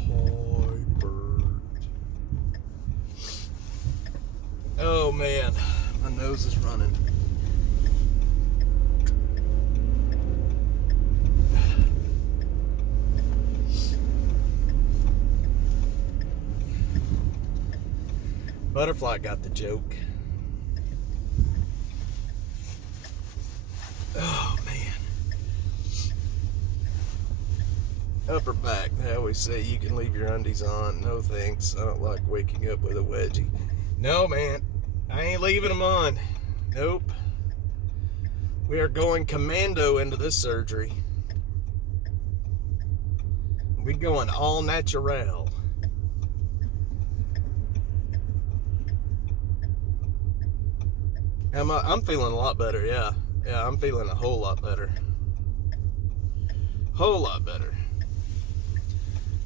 Hi, bird. Oh, man. My nose is running. Butterfly got the joke. Oh, man. Upper back. They always say you can leave your undies on. No thanks. I don't like waking up with a wedgie. No, man. I ain't leaving them on. Nope. We are going commando into this surgery. We going all natural. I'm feeling a lot better, yeah. Yeah, I'm feeling a whole lot better. Whole lot better.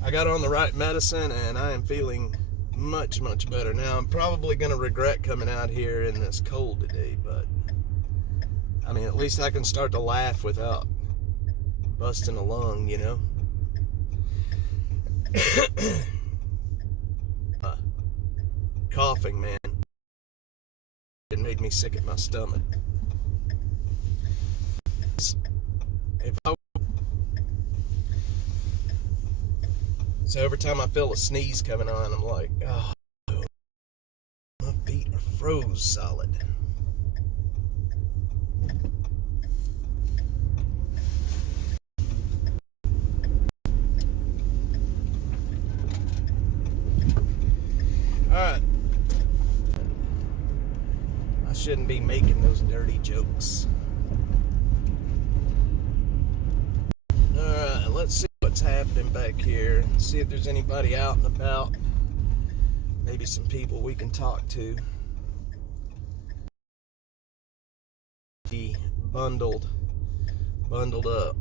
I got on the right medicine and I am feeling much, much better. Now, I'm probably going to regret coming out here in this cold today, but I mean, at least I can start to laugh without busting a lung, you know? Coughing, man. It made me sick at my stomach. So every time I feel a sneeze coming on, I'm like, oh, my feet are froze solid. Alright. I shouldn't be making those dirty jokes. Alright, let's see what's happening back here. See if there's anybody out and about. Maybe some people we can talk to. Be bundled up.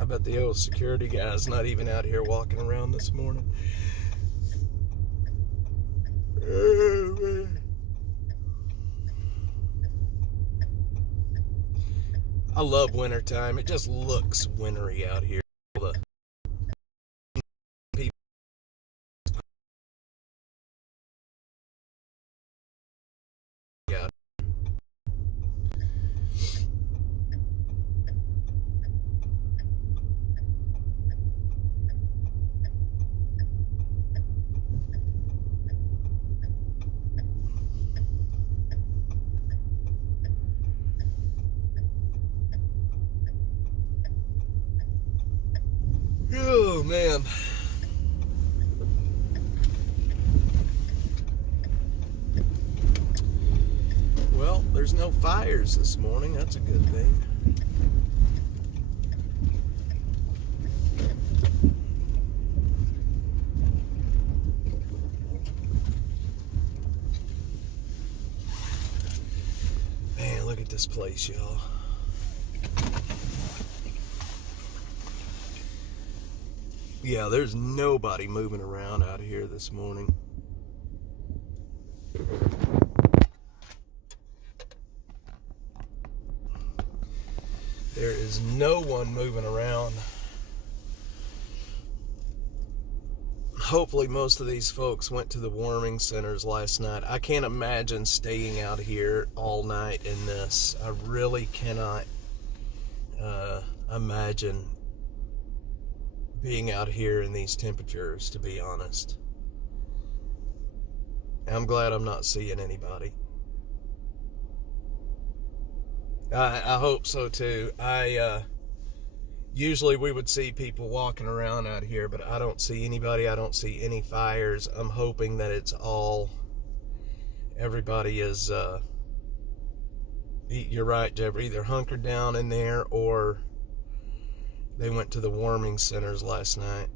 I bet the old security guy's not even out here walking around this morning. Oh, man. I love wintertime. It just looks wintry out here. All the people. Yeah. Oh, man. Well, there's no fires this morning. That's a good thing. Man, look at this place, y'all. Yeah, there's nobody moving around out here this morning. There is no one moving around. Hopefully most of these folks went to the warming centers last night. I can't imagine staying out here all night in this. I really cannot imagine being out here in these temperatures, to be honest. I'm glad I'm not seeing anybody. I hope so too. Usually we would see people walking around out here, but I don't see anybody. I don't see any fires. I'm hoping that it's all, everybody is You're right, Jeffrey. Either hunkered down in there or they went to the warming centers last night.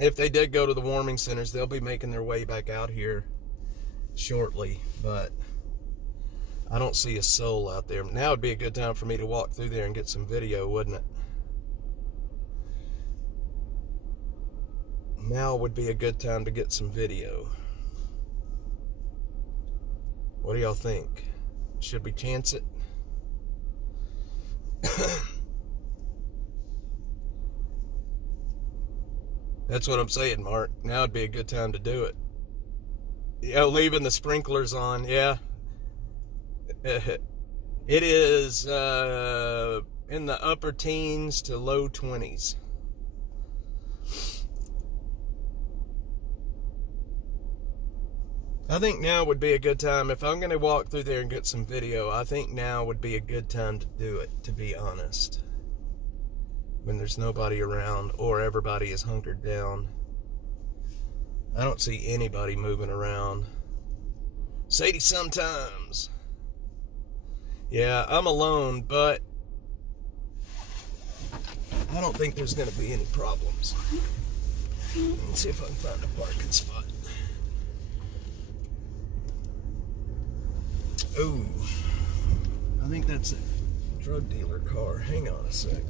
If they did go to the warming centers, they'll be making their way back out here shortly, but I don't see a soul out there. Now would be a good time for me to walk through there and get some video, wouldn't it? Now would be a good time to get some video. What do y'all think? Should we chance it? That's what I'm saying, Mark. Now would be a good time to do it. Yeah, leaving the sprinklers on, yeah. It is in the upper teens to low 20s. I think now would be a good time. If I'm going to walk through there and get some video, I think now would be a good time to do it, to be honest. When there's nobody around or everybody is hunkered down. I don't see anybody moving around. Sadie sometimes. Yeah, I'm alone, but I don't think there's going to be any problems. Let's see if I can find a parking spot. Ooh, I think that's a drug dealer car. Hang on a sec.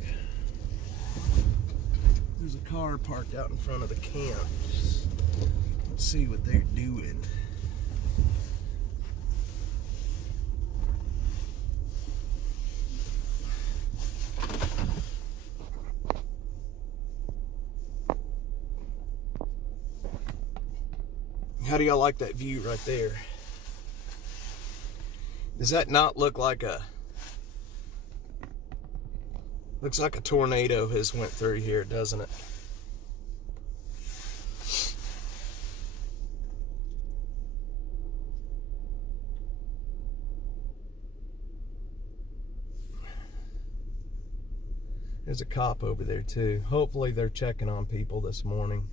There's a car parked out in front of the camp. Let's see what they're doing. How do y'all like that view right there? Does that not look like a... Looks like a tornado has went through here, doesn't it? There's a cop over there too. Hopefully they're checking on people this morning.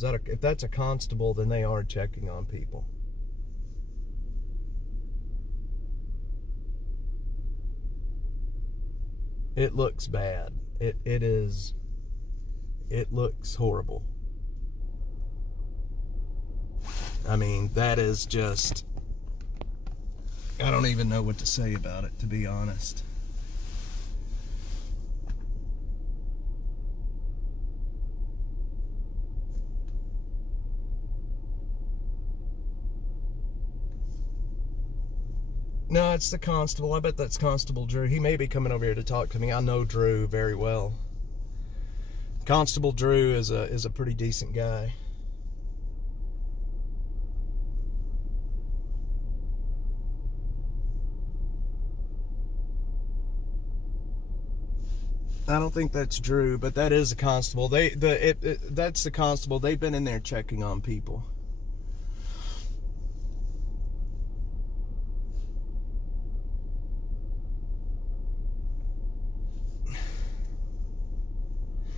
If that's a constable, then they are checking on people. It looks bad. It looks horrible. I mean, that is just, I don't even know what to say about it, to be honest. No, it's the constable. I bet that's Constable Drew. He may be coming over here to talk to me. I know Drew very well. Constable Drew is a pretty decent guy. I don't think that's Drew, but that is a constable. That's the constable. They've been in there checking on people.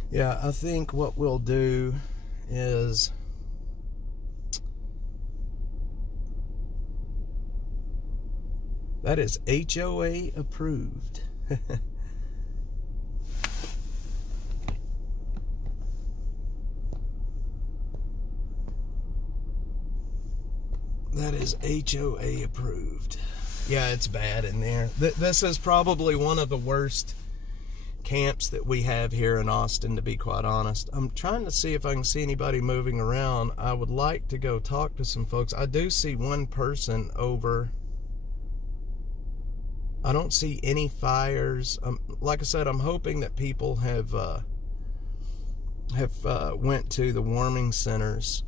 Yeah, I think what we'll do is that is HOA approved. That is HOA approved. Yeah, it's bad in there. This is probably one of the worst camps that we have here in Austin, to be quite honest. I'm trying to see if I can see anybody moving around. I would like to go talk to some folks. I do see one person over. I don't see any fires. Like I said, I'm hoping that people have went to the warming centers.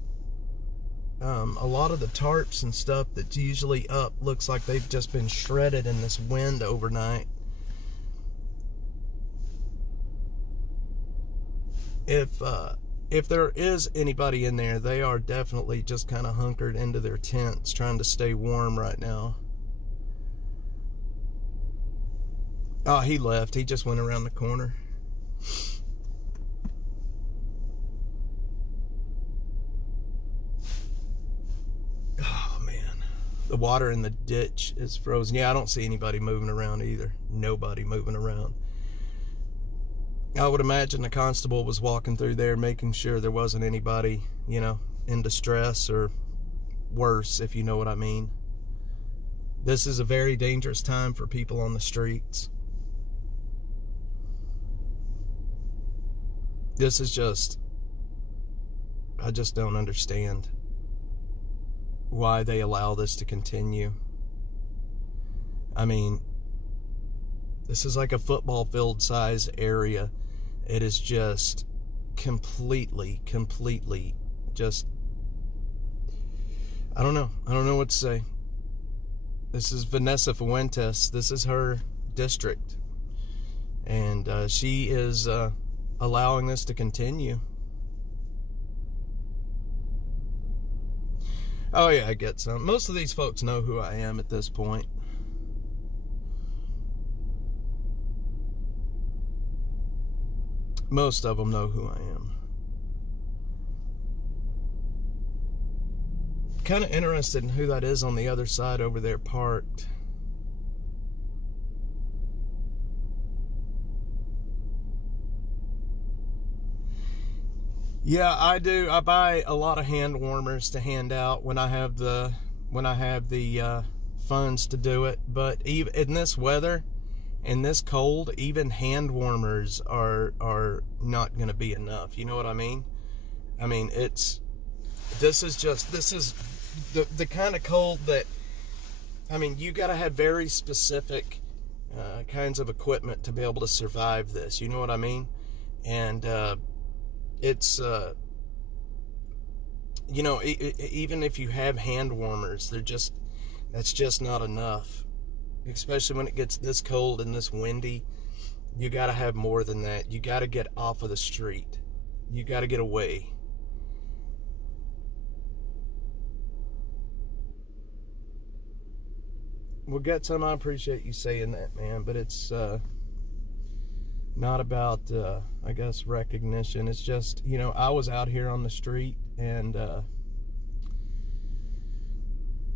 A lot of the tarps and stuff that's usually up looks like they've just been shredded in this wind overnight. If there is anybody in there, they are definitely just kind of hunkered into their tents, trying to stay warm right now. Oh, he left. He just went around the corner. Oh, man. The water in the ditch is frozen. Yeah, I don't see anybody moving around either. Nobody moving around. I would imagine the constable was walking through there making sure there wasn't anybody, you know, in distress or worse, if you know what I mean. This is a very dangerous time for people on the streets. This is just, I just don't understand why they allow this to continue. I mean, this is like a football field size area. It is just completely just, I don't know what to say. This is Vanessa Fuentes. This is her district. And she is allowing this to continue. Oh yeah, I get some. Most of these folks know who I am at this point. Most of them know who I am. Kind of interested in who that is on the other side over there parked. Yeah, I do. I buy a lot of hand warmers to hand out when I have the funds to do it. But even in this weather, in this cold, even hand warmers are not going to be enough. You know what I mean? I mean, this is the kind of cold that, I mean, you got to have very specific kinds of equipment to be able to survive this. You know what I mean? And it's you know, even if you have hand warmers, that's just not enough. Especially when it gets this cold and this windy, you got to have more than that. You got to get off of the street. You got to get away. Well, Gutsum, I appreciate you saying that, man, but it's not about, I guess, recognition. It's just, you know, I was out here on the street, and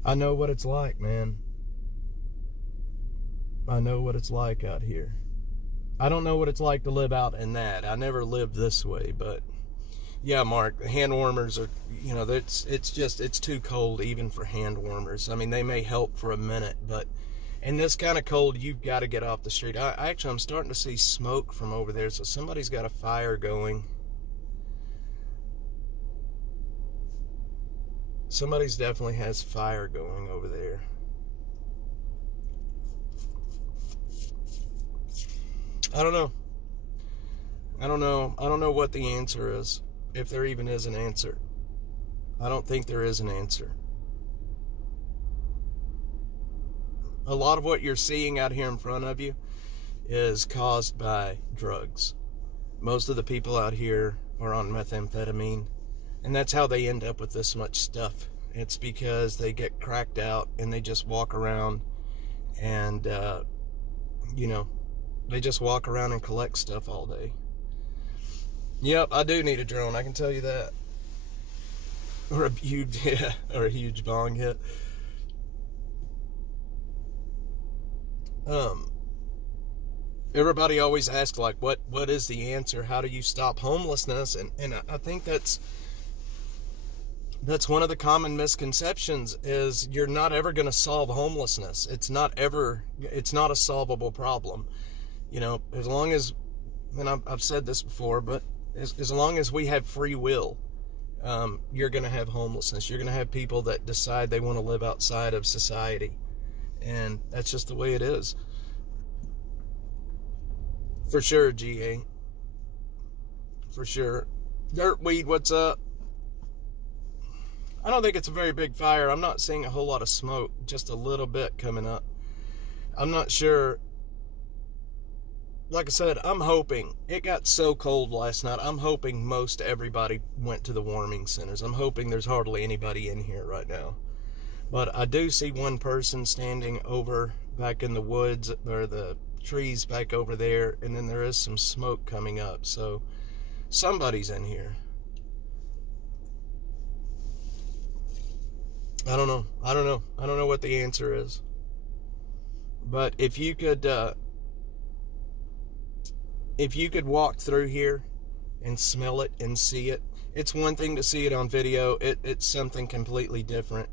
I know what it's like, man. I know what it's like out here. I don't know what it's like to live out in that. I never lived this way, but yeah, Mark, hand warmers are, you know, it's too cold even for hand warmers. I mean, they may help for a minute, but in this kind of cold, you've got to get off the street. I'm starting to see smoke from over there, so somebody's got a fire going. Somebody's definitely has fire going over there. I don't know. I don't know what the answer is, if there even is an answer. I don't think there is an answer. A lot of what you're seeing out here in front of you is caused by drugs. Most of the people out here are on methamphetamine, and that's how they end up with this much stuff. It's because they get cracked out and they just walk around and, you know, they just walk around and collect stuff all day. Yep, I do need a drone, I can tell you that. Or a huge bong hit. Everybody always asks, like, what is the answer? How do you stop homelessness? And I think that's one of the common misconceptions, is you're not ever going to solve homelessness. It's not a solvable problem. You know, as long as, and I've said this before, but as long as we have free will, you're going to have homelessness. You're going to have people that decide they want to live outside of society. And that's just the way it is. For sure, GA. For sure. Dirtweed, what's up? I don't think it's a very big fire. I'm not seeing a whole lot of smoke. Just a little bit coming up. I'm not sure. Like I said, I'm hoping. It got so cold last night. I'm hoping most everybody went to the warming centers. I'm hoping there's hardly anybody in here right now. But I do see one person standing over back in the woods, or the trees back over there, and then there is some smoke coming up. So somebody's in here. I don't know. I don't know what the answer is. But if you could walk through here and smell it and see it, it's one thing to see it on video. It's something completely different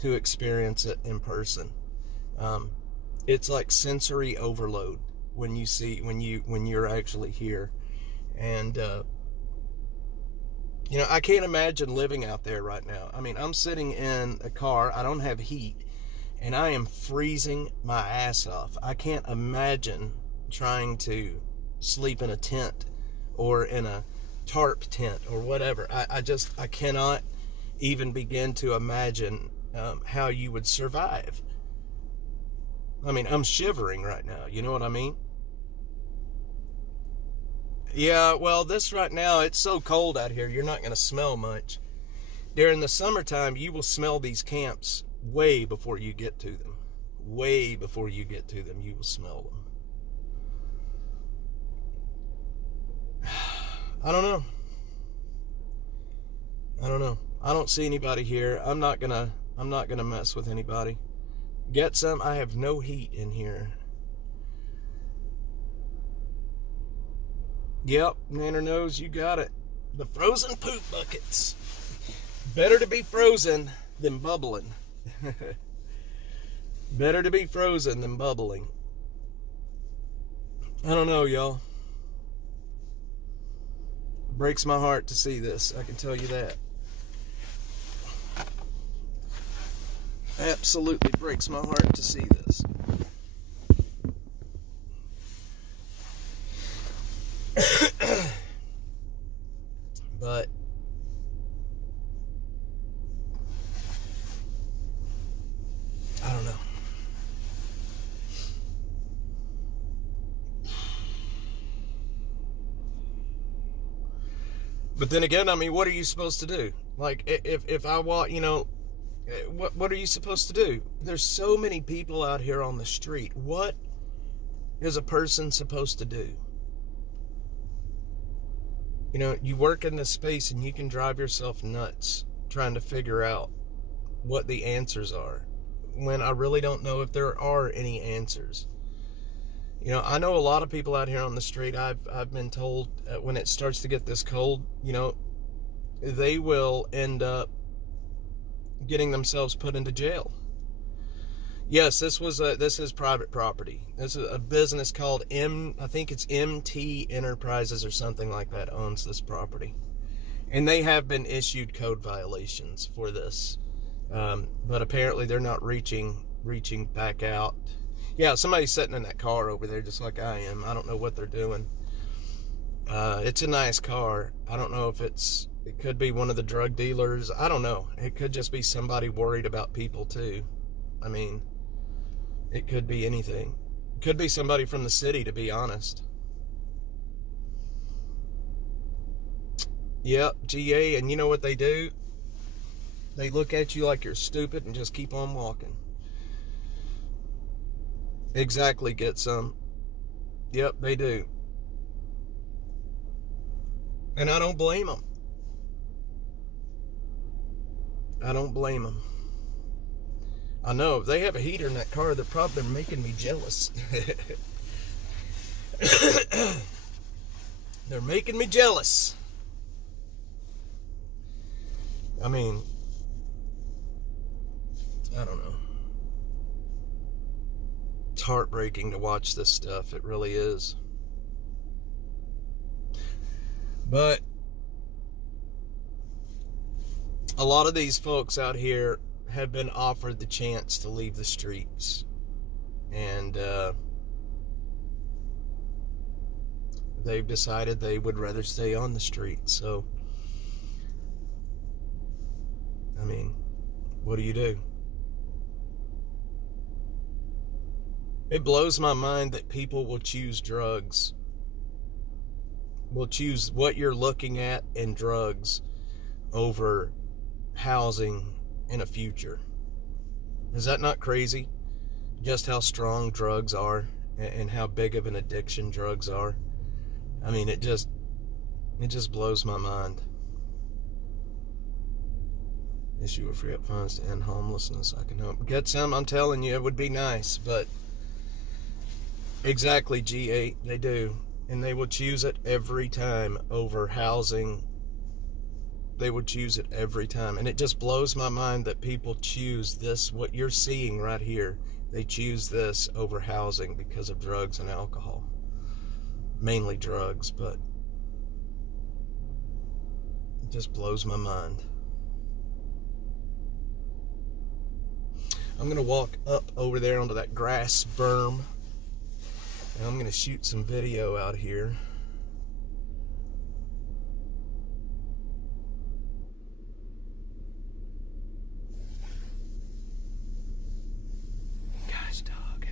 to experience it in person. It's like sensory overload when you're actually here. And I can't imagine living out there right now. I mean, I'm sitting in a car, I don't have heat, and I am freezing my ass off. I can't imagine trying to sleep in a tent or in a tarp tent or whatever. I cannot even begin to imagine how you would survive. I mean, I'm shivering right now. You know what I mean? Yeah, well, this right now, it's so cold out here, you're not going to smell much. During the summertime, you will smell these camps way before you get to them. Way before you get to them, you will smell them. I don't know. I don't see anybody here. I'm not gonna mess with anybody. Get some. I have no heat in here. Yep, Nanner knows, you got it. The frozen poop buckets. Better to be frozen than bubbling. Better to be frozen than bubbling. I don't know, y'all. It breaks my heart to see this, I can tell you that. Absolutely breaks my heart to see this. But I don't know. But then again, I mean, what are you supposed to do? Like, if I walk, what are you supposed to do? There's so many people out here on the street. What is a person supposed to do? You work in this space and you can drive yourself nuts trying to figure out what the answers are, when I really don't know if there are any answers. I know a lot of people out here on the street. I've been told when it starts to get this cold, they will end up getting themselves put into jail. Yes, this is private property. This is a business called I think it's MT Enterprises or something like that owns this property. And they have been issued code violations for this. But apparently they're not reaching back out. Yeah, somebody's sitting in that car over there just like I am. I don't know what they're doing. It's a nice car. I don't know if it could be one of the drug dealers. I don't know. It could just be somebody worried about people too. I mean, it could be anything. It could be somebody from the city, to be honest. Yep, GA, and you know what they do? They look at you like you're stupid and just keep on walking. Exactly, get some. Yep, they do. And I don't blame them. I don't blame them. I know, if they have a heater in that car, they're making me jealous. They're making me jealous. I mean, I don't know. It's heartbreaking to watch this stuff. It really is. But a lot of these folks out here have been offered the chance to leave the streets. And they've decided they would rather stay on the street. So, I mean, what do you do? It blows my mind that people will choose drugs. Will choose what you're looking at in drugs over housing in a future. Is that not crazy? Just how strong drugs are and how big of an addiction drugs are. I mean, it just blows my mind. Issue of free up funds to end homelessness. I can help. Get some, I'm telling you, it would be nice, but exactly, G8, they do. And they will choose it every time over housing. They would choose it every time. And it just blows my mind that people choose this, what you're seeing right here. They choose this over housing because of drugs and alcohol. Mainly drugs, but it just blows my mind. I'm going to walk up over there onto that grass berm. And I'm going to shoot some video out here. Gosh, dog.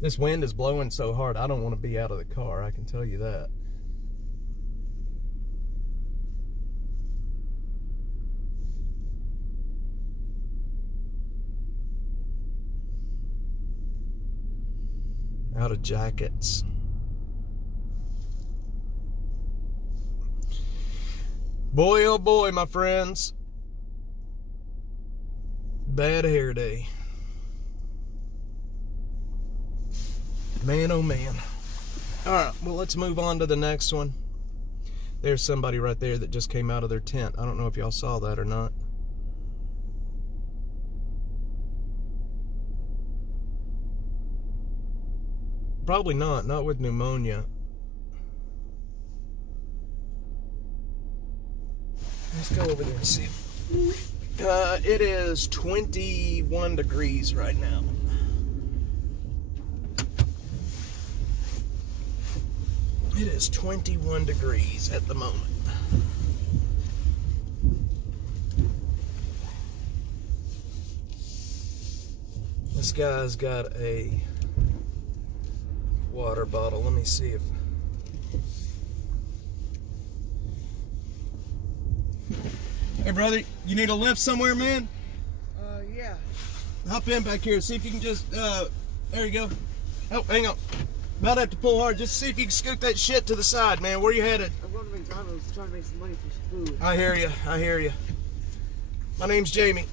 This wind is blowing so hard, I don't want to be out of the car, I can tell you that. Out of jackets. Boy, oh boy, my friends. Bad hair day. Man, oh man. Alright, well, let's move on to the next one. There's somebody right there that just came out of their tent. I don't know if y'all saw that or not. Probably not with pneumonia. Let's go over there and see. It is 21 degrees right now. It is 21 degrees at the moment. This guy's got a water bottle. Let me see if... Hey, brother, you need a lift somewhere, man? Yeah. Hop in back here. See if you can just, there you go. Oh, hang on. About to have to pull hard. Just see if you can scoot that shit to the side, man. Where you headed? I'm going to McDonald's trying to make some money for some food. I hear you. I hear you. My name's Jamie.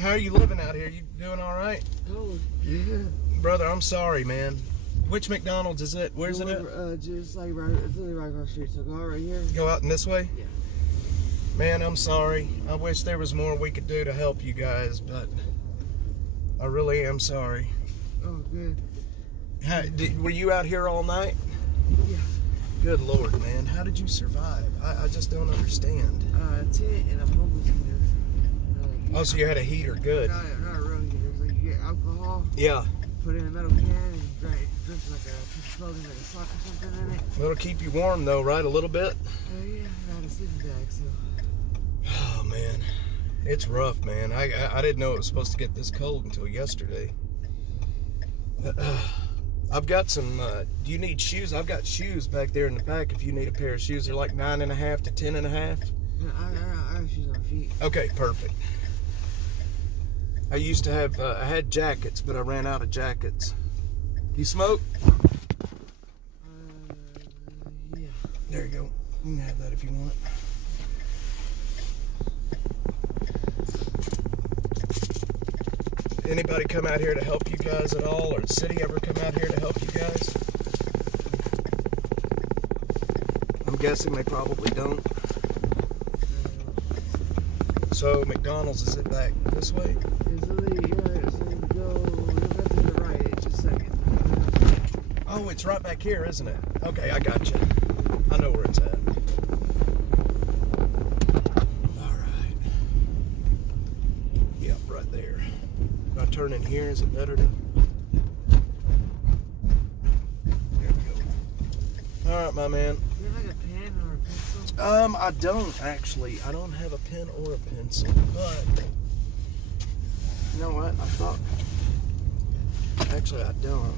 How are you living out here? You doing all right? Oh, yeah. Brother, I'm sorry, man. Which McDonald's is it? Where's it at? Just like right, it's literally right across the street. So go out right here. Go out in this way? Yeah. Man, I'm sorry. I wish there was more we could do to help you guys, but I really am sorry. Oh, good. Were you out here all night? Yeah. Good Lord, man. How did you survive? I just don't understand. Tent and a homeless heater. Oh, so you had a heater. Good. Not a real heater. It's like you get alcohol. Yeah. Put it in a metal can and drink like a piece of clothing, like a sock or something in it. It'll keep you warm, though, right? A little bit? Oh, yeah. I had a sleeping bag, so. Oh, man. It's rough, man. I didn't know it was supposed to get this cold until yesterday. I've got some, do you need shoes? I've got shoes back there in the back if you need a pair of shoes. They're like 9.5 to 10.5. Yeah, I have shoes on my feet. Okay, perfect. I used to have, I had jackets, but I ran out of jackets. You smoke? Yeah. There you go. You can have that if you want. Anybody come out here to help you guys at all, or the city ever come out here to help you guys? I'm guessing they probably don't. So McDonald's, is it back this way? It's literally, so you go to the right, just a second. Oh, it's right back here, isn't it? Okay, I got you. I know where it's at. All right. Yep, right there. If I turn in here, is it better to? There we go. All right, my man. Do you have like a pen or a pencil? I don't actually. I don't have a pen or a pencil, but you know what? I thought. Actually, I don't.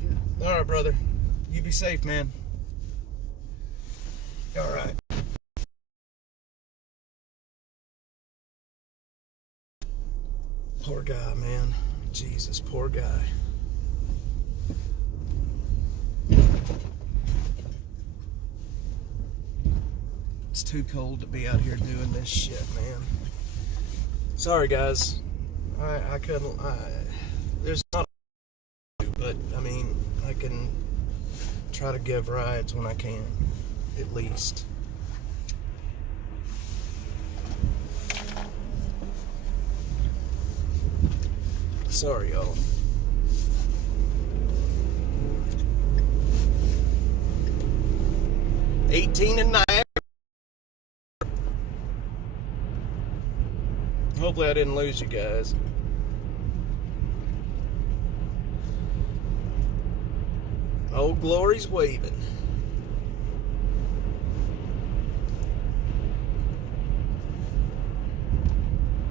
Yeah. All right, brother. You be safe, man. All right. Poor guy, man. Jesus, poor guy. It's too cold to be out here doing this shit, man. Sorry, guys. I couldn't. There's not, but I mean, I can try to give rides when I can, at least. Sorry, y'all. $18 and Niagara. Hopefully I didn't lose you guys. Old Glory's waving.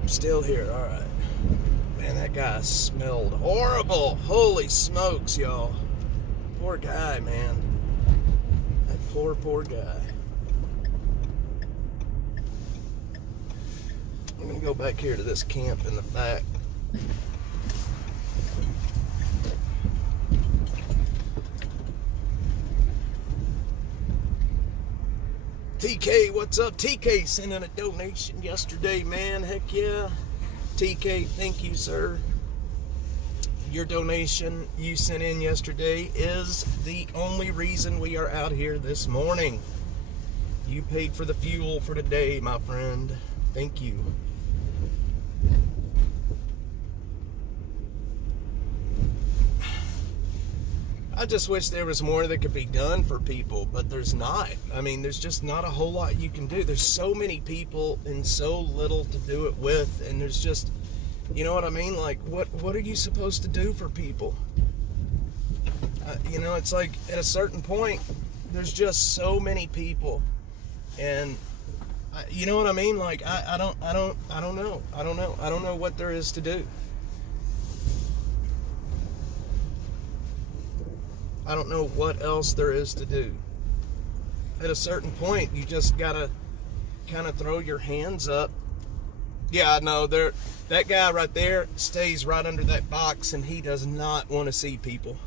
I'm still here, alright. Man, that guy smelled horrible. Holy smokes, y'all. Poor guy, man. That poor guy. I'm gonna go back here to this camp in the back. TK, what's up? TK sent in a donation yesterday, man. Heck yeah. TK, thank you, sir. Your donation you sent in yesterday is the only reason we are out here this morning. You paid for the fuel for today, my friend. Thank you. I just wish there was more that could be done for people, but there's not. I mean, there's just not a whole lot you can do. There's so many people and so little to do it with, and there's just, you know what I mean? Like, what are you supposed to do for people? You know, it's like at a certain point, there's just so many people, and you know what I mean? Like, I don't know. I don't know what there is to do. I don't know what else there is to do. At a certain point, you just gotta kind of throw your hands up. Yeah, I know. That guy right there stays right under that box, and he does not want to see people.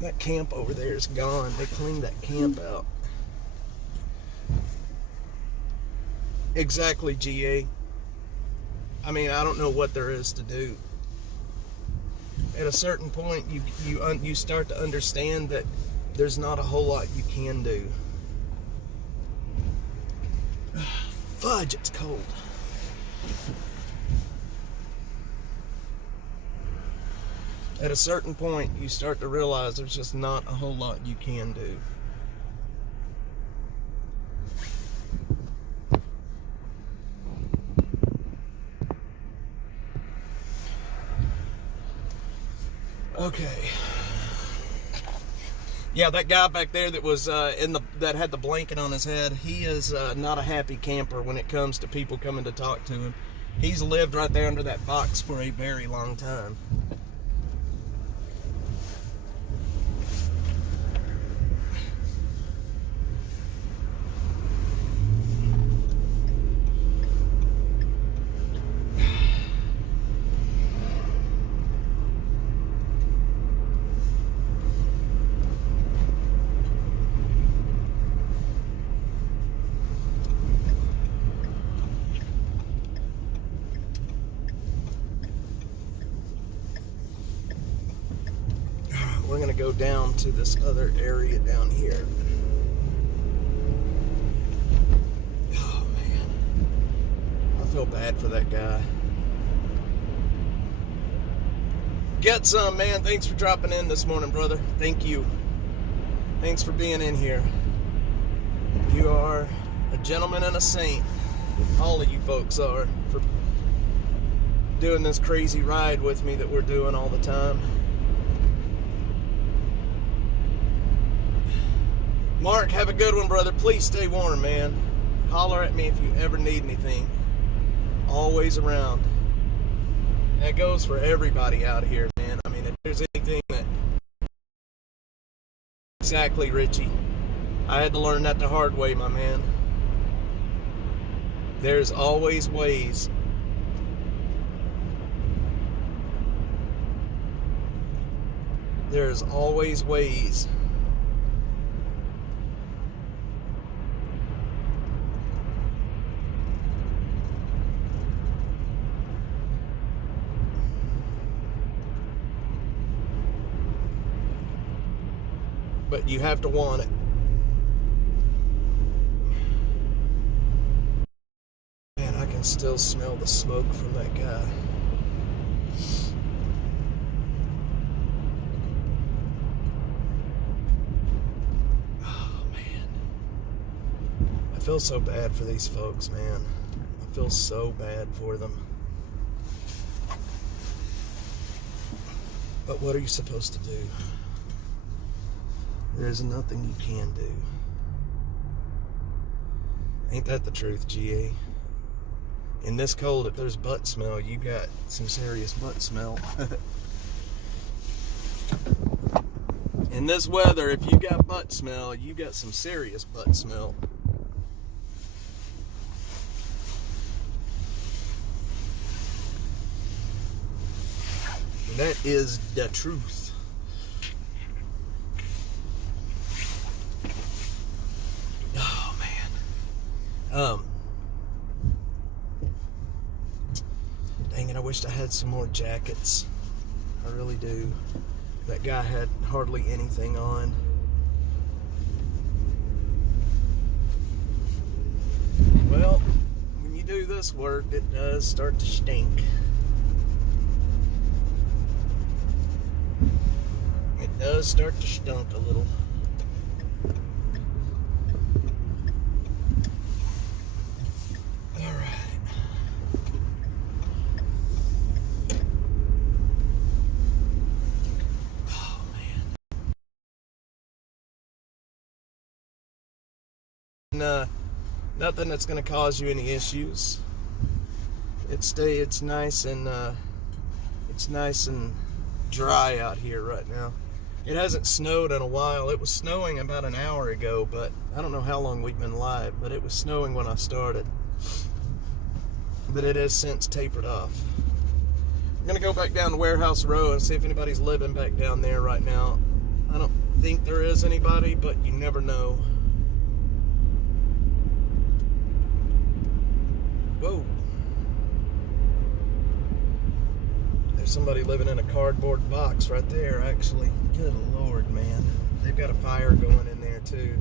That camp over there is gone. They cleaned that camp out. Exactly, GA. I mean, I don't know what there is to do. At a certain point, you start to understand that there's not a whole lot you can do. Fudge, it's cold. At a certain point, you start to realize there's just not a whole lot you can do. Okay. Yeah, that guy back there that was that had the blanket on his head, he is not a happy camper when it comes to people coming to talk to him. He's lived right there under that box for a very long time. We're gonna go down to this other area down here. Oh man, I feel bad for that guy. Get some, man. Thanks for dropping in this morning, brother. Thank you. Thanks for being in here. You are a gentleman and a saint. All of you folks are, for doing this crazy ride with me that we're doing all the time. Mark, have a good one, brother. Please stay warm, man. Holler at me if you ever need anything. Always around. That goes for everybody out here, man. I mean, if there's anything that... Exactly, Richie. I had to learn that the hard way, my man. There's always ways. There's always ways. but you have to want it. Man, I can still smell the smoke from that guy. Oh, man. I feel so bad for these folks, man. I feel so bad for them. But what are you supposed to do? There's nothing you can do. Ain't that the truth, GA? In this cold, if there's butt smell, you got some serious butt smell. In this weather, if you got butt smell, you got some serious butt smell. And that is the truth. Oh, man. Dang it, I wished I had some more jackets. I really do. That guy had hardly anything on. Well, when you do this work, it does start to stink. It does start to stink a little. Nothing that's going to cause you any issues. It's nice and dry out here right now. It hasn't snowed in a while. It was snowing about an hour ago, but I don't know how long we've been live, but it was snowing when I started. But it has since tapered off. I'm going to go back down to Warehouse Row and see if anybody's living back down there right now. I don't think there is anybody, but you never know. Whoa. There's somebody living in a cardboard box right there, actually. Good Lord, man. They've got a fire going in there, too.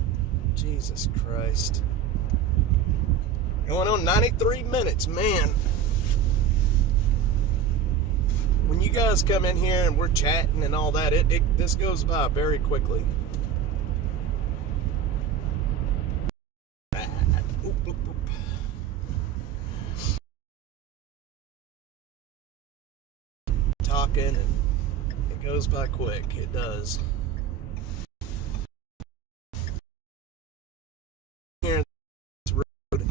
Jesus Christ. Going on 93 minutes, man. When you guys come in here and we're chatting and all that, this goes by very quickly. Talking, and it goes by quick. It does. Here on this road,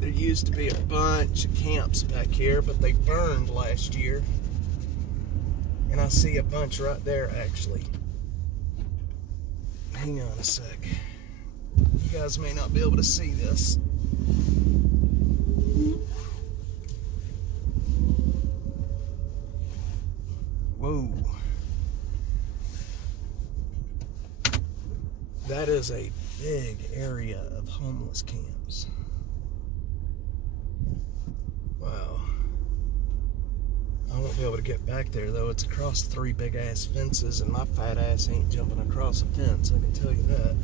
there used to be a bunch of camps back here, but they burned last year. And I see a bunch right there, actually. Hang on a sec. You guys may not be able to see this. Whoa. That is a big area of homeless camps. Wow. I won't be able to get back there, though. It's across 3 big-ass fences, and my fat ass ain't jumping across a fence, I can tell you that.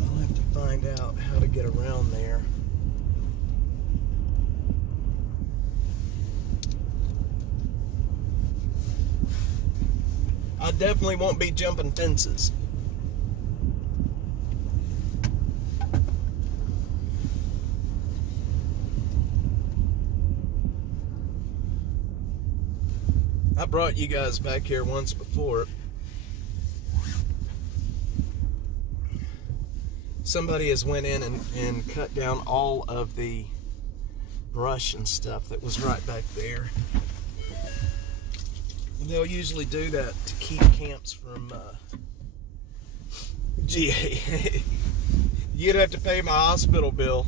I'll have to find out how to get around there. I definitely won't be jumping fences. I brought you guys back here once before. Somebody has went in and cut down all of the brush and stuff that was right back there. They'll usually do that to keep camps from, GA. You'd have to pay my hospital bill.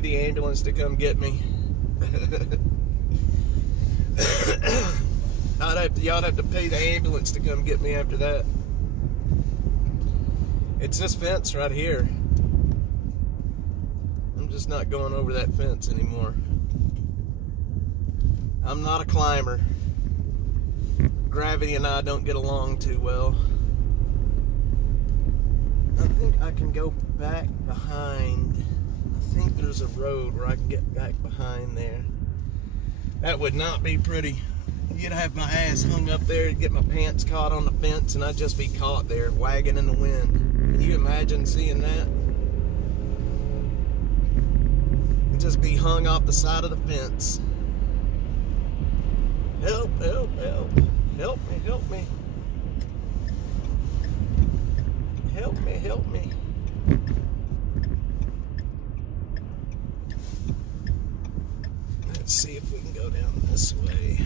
The ambulance to come get me. Y'all have to pay the ambulance to come get me after that. It's this fence right here. I'm just not going over that fence anymore. I'm not a climber. Gravity and I don't get along too well. I think I can go back behind. I think there's a road where I can get back behind there. That would not be pretty. You'd have my ass hung up there, get my pants caught on the fence, and I'd just be caught there, wagging in the wind. Can you imagine seeing that? I'd just be hung off the side of the fence. Help, help, help. Help me, help me. Help me, help me. Let's see if we can go down this way.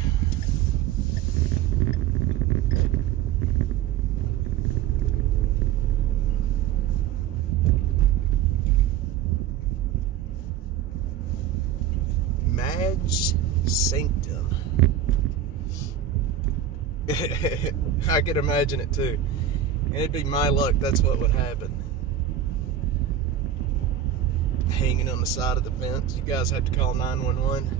Madge Sanctum. I could imagine it too. And it'd be my luck, that's what would happen. Hanging on the side of the fence. You guys have to call 911.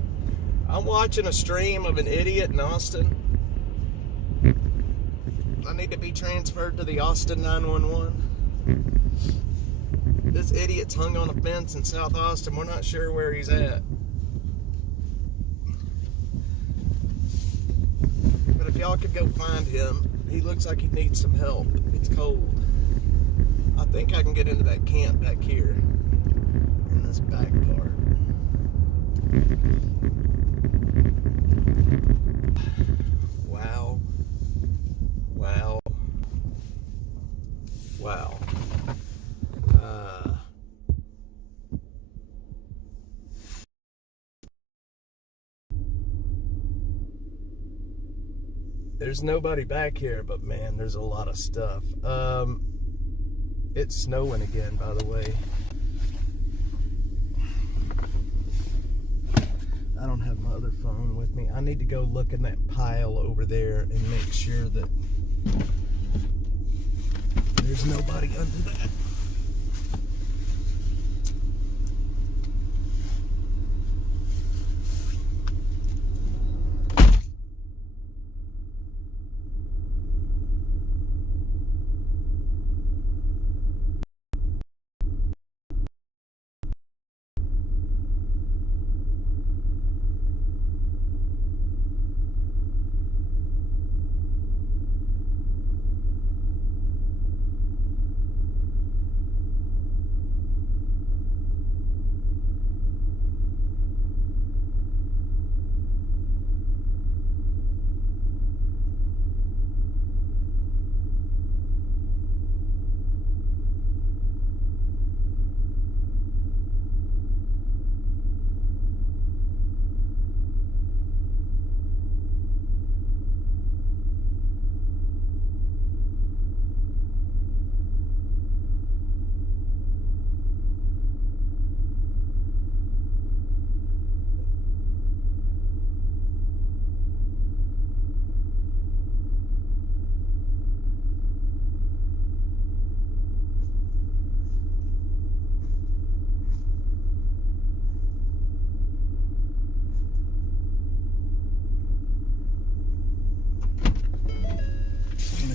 I'm watching a stream of an idiot in Austin. I need to be transferred to the Austin 911. This idiot's hung on a fence in South Austin. We're not sure where he's at. But if y'all could go find him, he looks like he needs some help. It's cold. I think I can get into that camp back here in this back part. Wow. Wow. Wow. There's nobody back here, but man, there's a lot of stuff. It's snowing again, by the way. I don't have my other phone with me. I need to go look in that pile over there and make sure that there's nobody under that.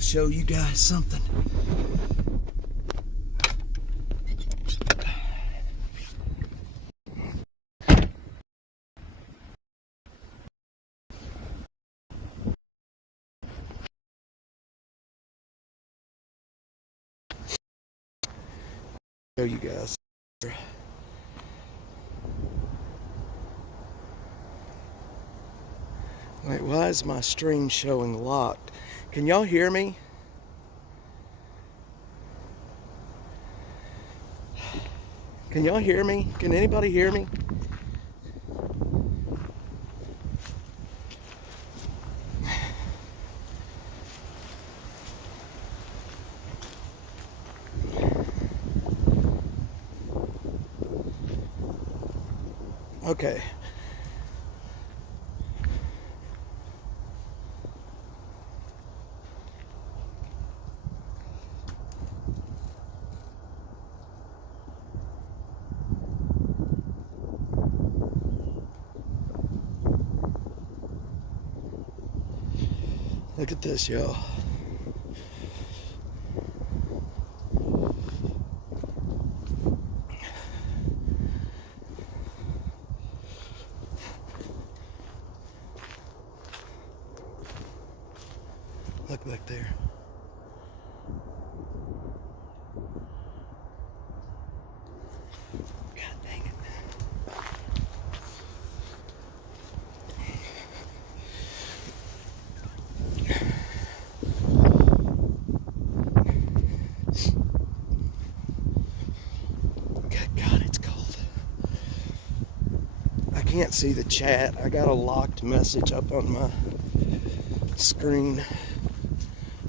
Show you guys something. Show you guys. Wait, why is my stream showing locked? Can y'all hear me? Can y'all hear me? Can anybody hear me? Okay. Look at this, y'all. Look back there. God dang it. God, it's cold. I can't see the chat. I got a locked message up on my screen.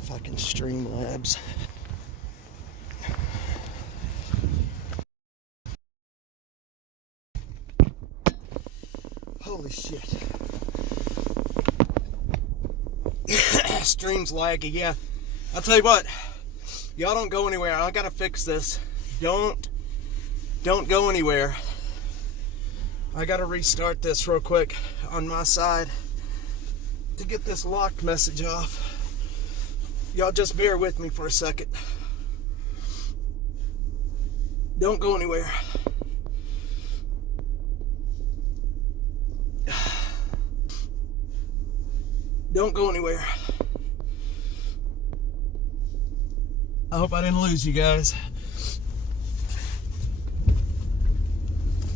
Fucking Streamlabs. Holy shit. Stream's laggy, yeah. I'll tell you what. Y'all don't go anywhere. I gotta fix this. Don't go anywhere. I gotta restart this real quick on my side to get this locked message off. Y'all just bear with me for a second. Don't go anywhere. Don't go anywhere. I hope I didn't lose you guys.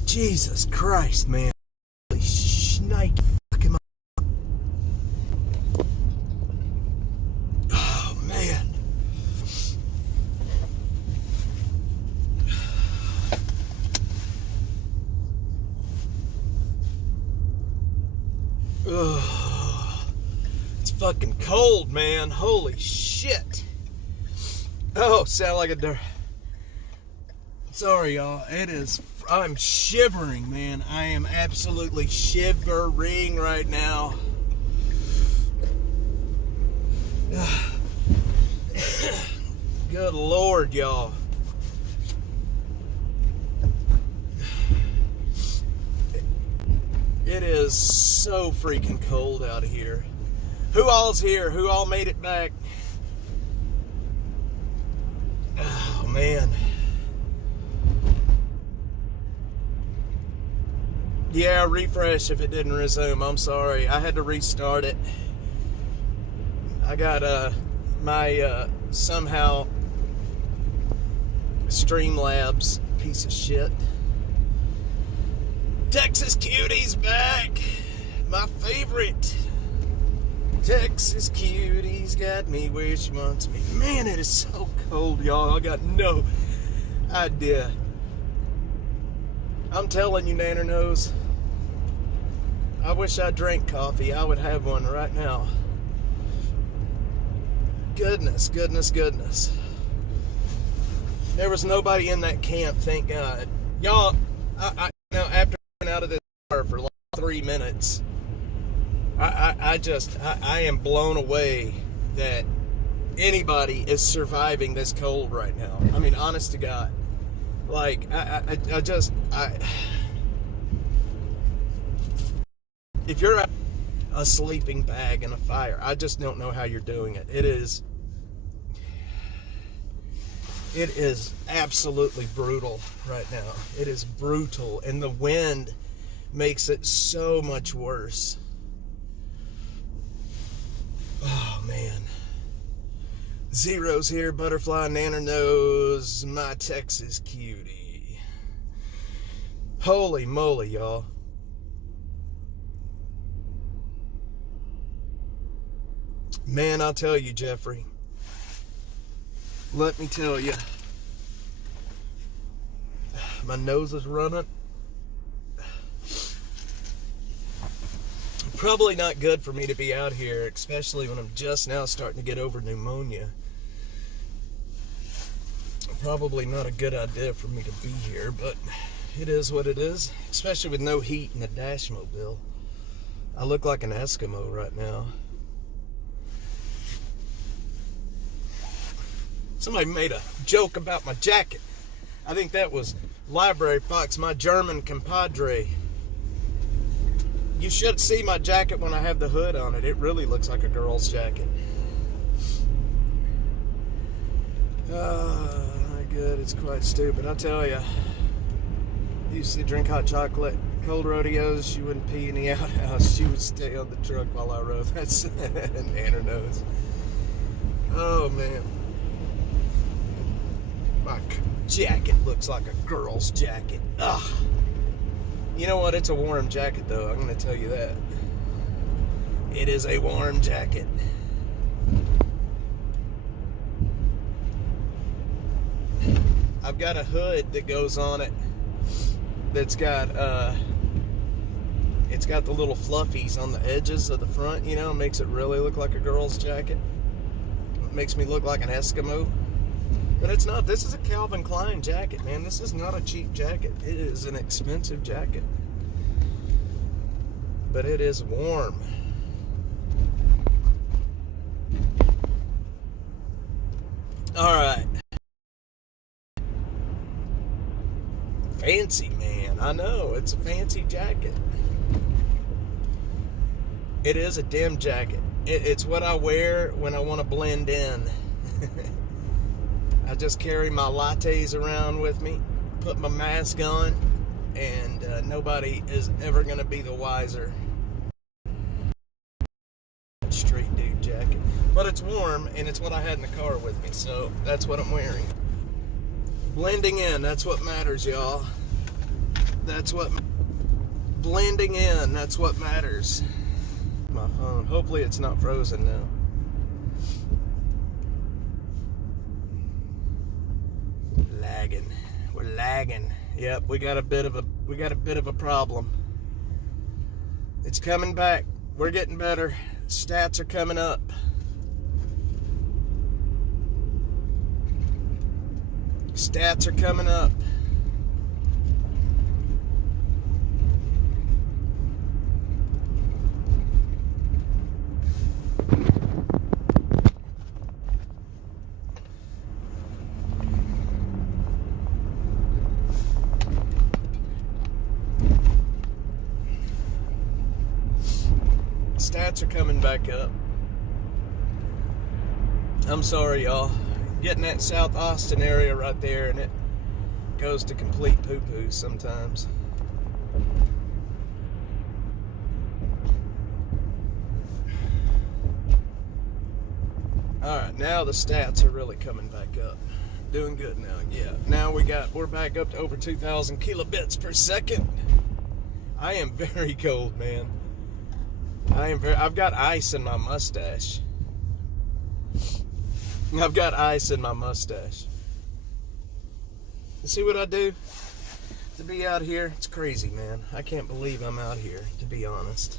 Jesus Christ, man. Holy shnikes. Oh, man. Ugh. It's fucking cold, man. Holy shit. Oh, sound like a... Sorry, y'all. It is... I'm shivering, man. I am absolutely shivering right now. Good Lord, y'all. It is so freaking cold out here. Who all's here? Who all made it back? Oh, man. Yeah, refresh if it didn't resume. I'm sorry. I had to restart it. I got my somehow Streamlabs piece of shit. Texas Cutie's back. My favorite. Texas Cutie's got me where she wants me. Man, it is so cold, y'all. I got no idea. I'm telling you, Nanner knows. I wish I drank coffee. I would have one right now. Goodness, goodness, goodness. There was nobody in that camp, thank God. Y'all, I you know, after being out of this car for like 3 minutes, I am blown away that anybody is surviving this cold right now. I mean, honest to God. Like, if you're a sleeping bag in a fire, I just don't know how you're doing it. It is absolutely brutal right now. It is brutal, and the wind makes it so much worse. Oh, man. Zero's here, Butterfly, Nanner knows, my Texas Cutie. Holy moly, y'all. Man, I'll tell you, Jeffrey. Let me tell you. My nose is running. Probably not good for me to be out here, especially when I'm just now starting to get over pneumonia. Probably not a good idea for me to be here, but it is what it is, especially with no heat in the Dashmobile. I look like an Eskimo right now. Somebody made a joke about my jacket. I think that was Library Fox, my German compadre. You should see my jacket when I have the hood on it. It really looks like a girl's jacket. Good. It's quite stupid. I tell you. Used to drink hot chocolate, cold rodeos. She wouldn't pee in the outhouse. She would stay on the truck while I rode. That's Nanner knows. Oh man, my jacket looks like a girl's jacket. Ugh. You know what? It's a warm jacket, though. I'm going to tell you that. It is a warm jacket. I've got a hood that goes on it that's got it's got the little fluffies on the edges of the front, you know, makes it really look like a girl's jacket. It makes me look like an Eskimo. But it's not. This is a Calvin Klein jacket, man. This is not a cheap jacket. It is an expensive jacket. But it is warm. Alright. Fancy, man. I know. It's a fancy jacket. It is a dim jacket. It's what I wear when I want to blend in. I just carry my lattes around with me, put my mask on, and nobody is ever going to be the wiser. Straight dude jacket. But it's warm, and it's what I had in the car with me, so that's what I'm wearing. Blending in, that's what matters, y'all. That's what... Blending in, that's what matters. My phone. Hopefully it's not frozen now. Lagging. We're lagging. Yep, we got a bit of a problem. It's coming back. We're getting better. Stats are coming up. Stats are coming up. Stats are coming back up. I'm sorry, y'all. Getting that South Austin area right there, and it goes to complete poo-poo sometimes. Alright, now the stats are really coming back up. Doing good now, yeah. Now we're back up to over 2,000 kilobits per second. I am very cold, man. I've got ice in my mustache. I've got ice in my mustache. You see what I do? To be out here, it's crazy, man. I can't believe I'm out here, to be honest.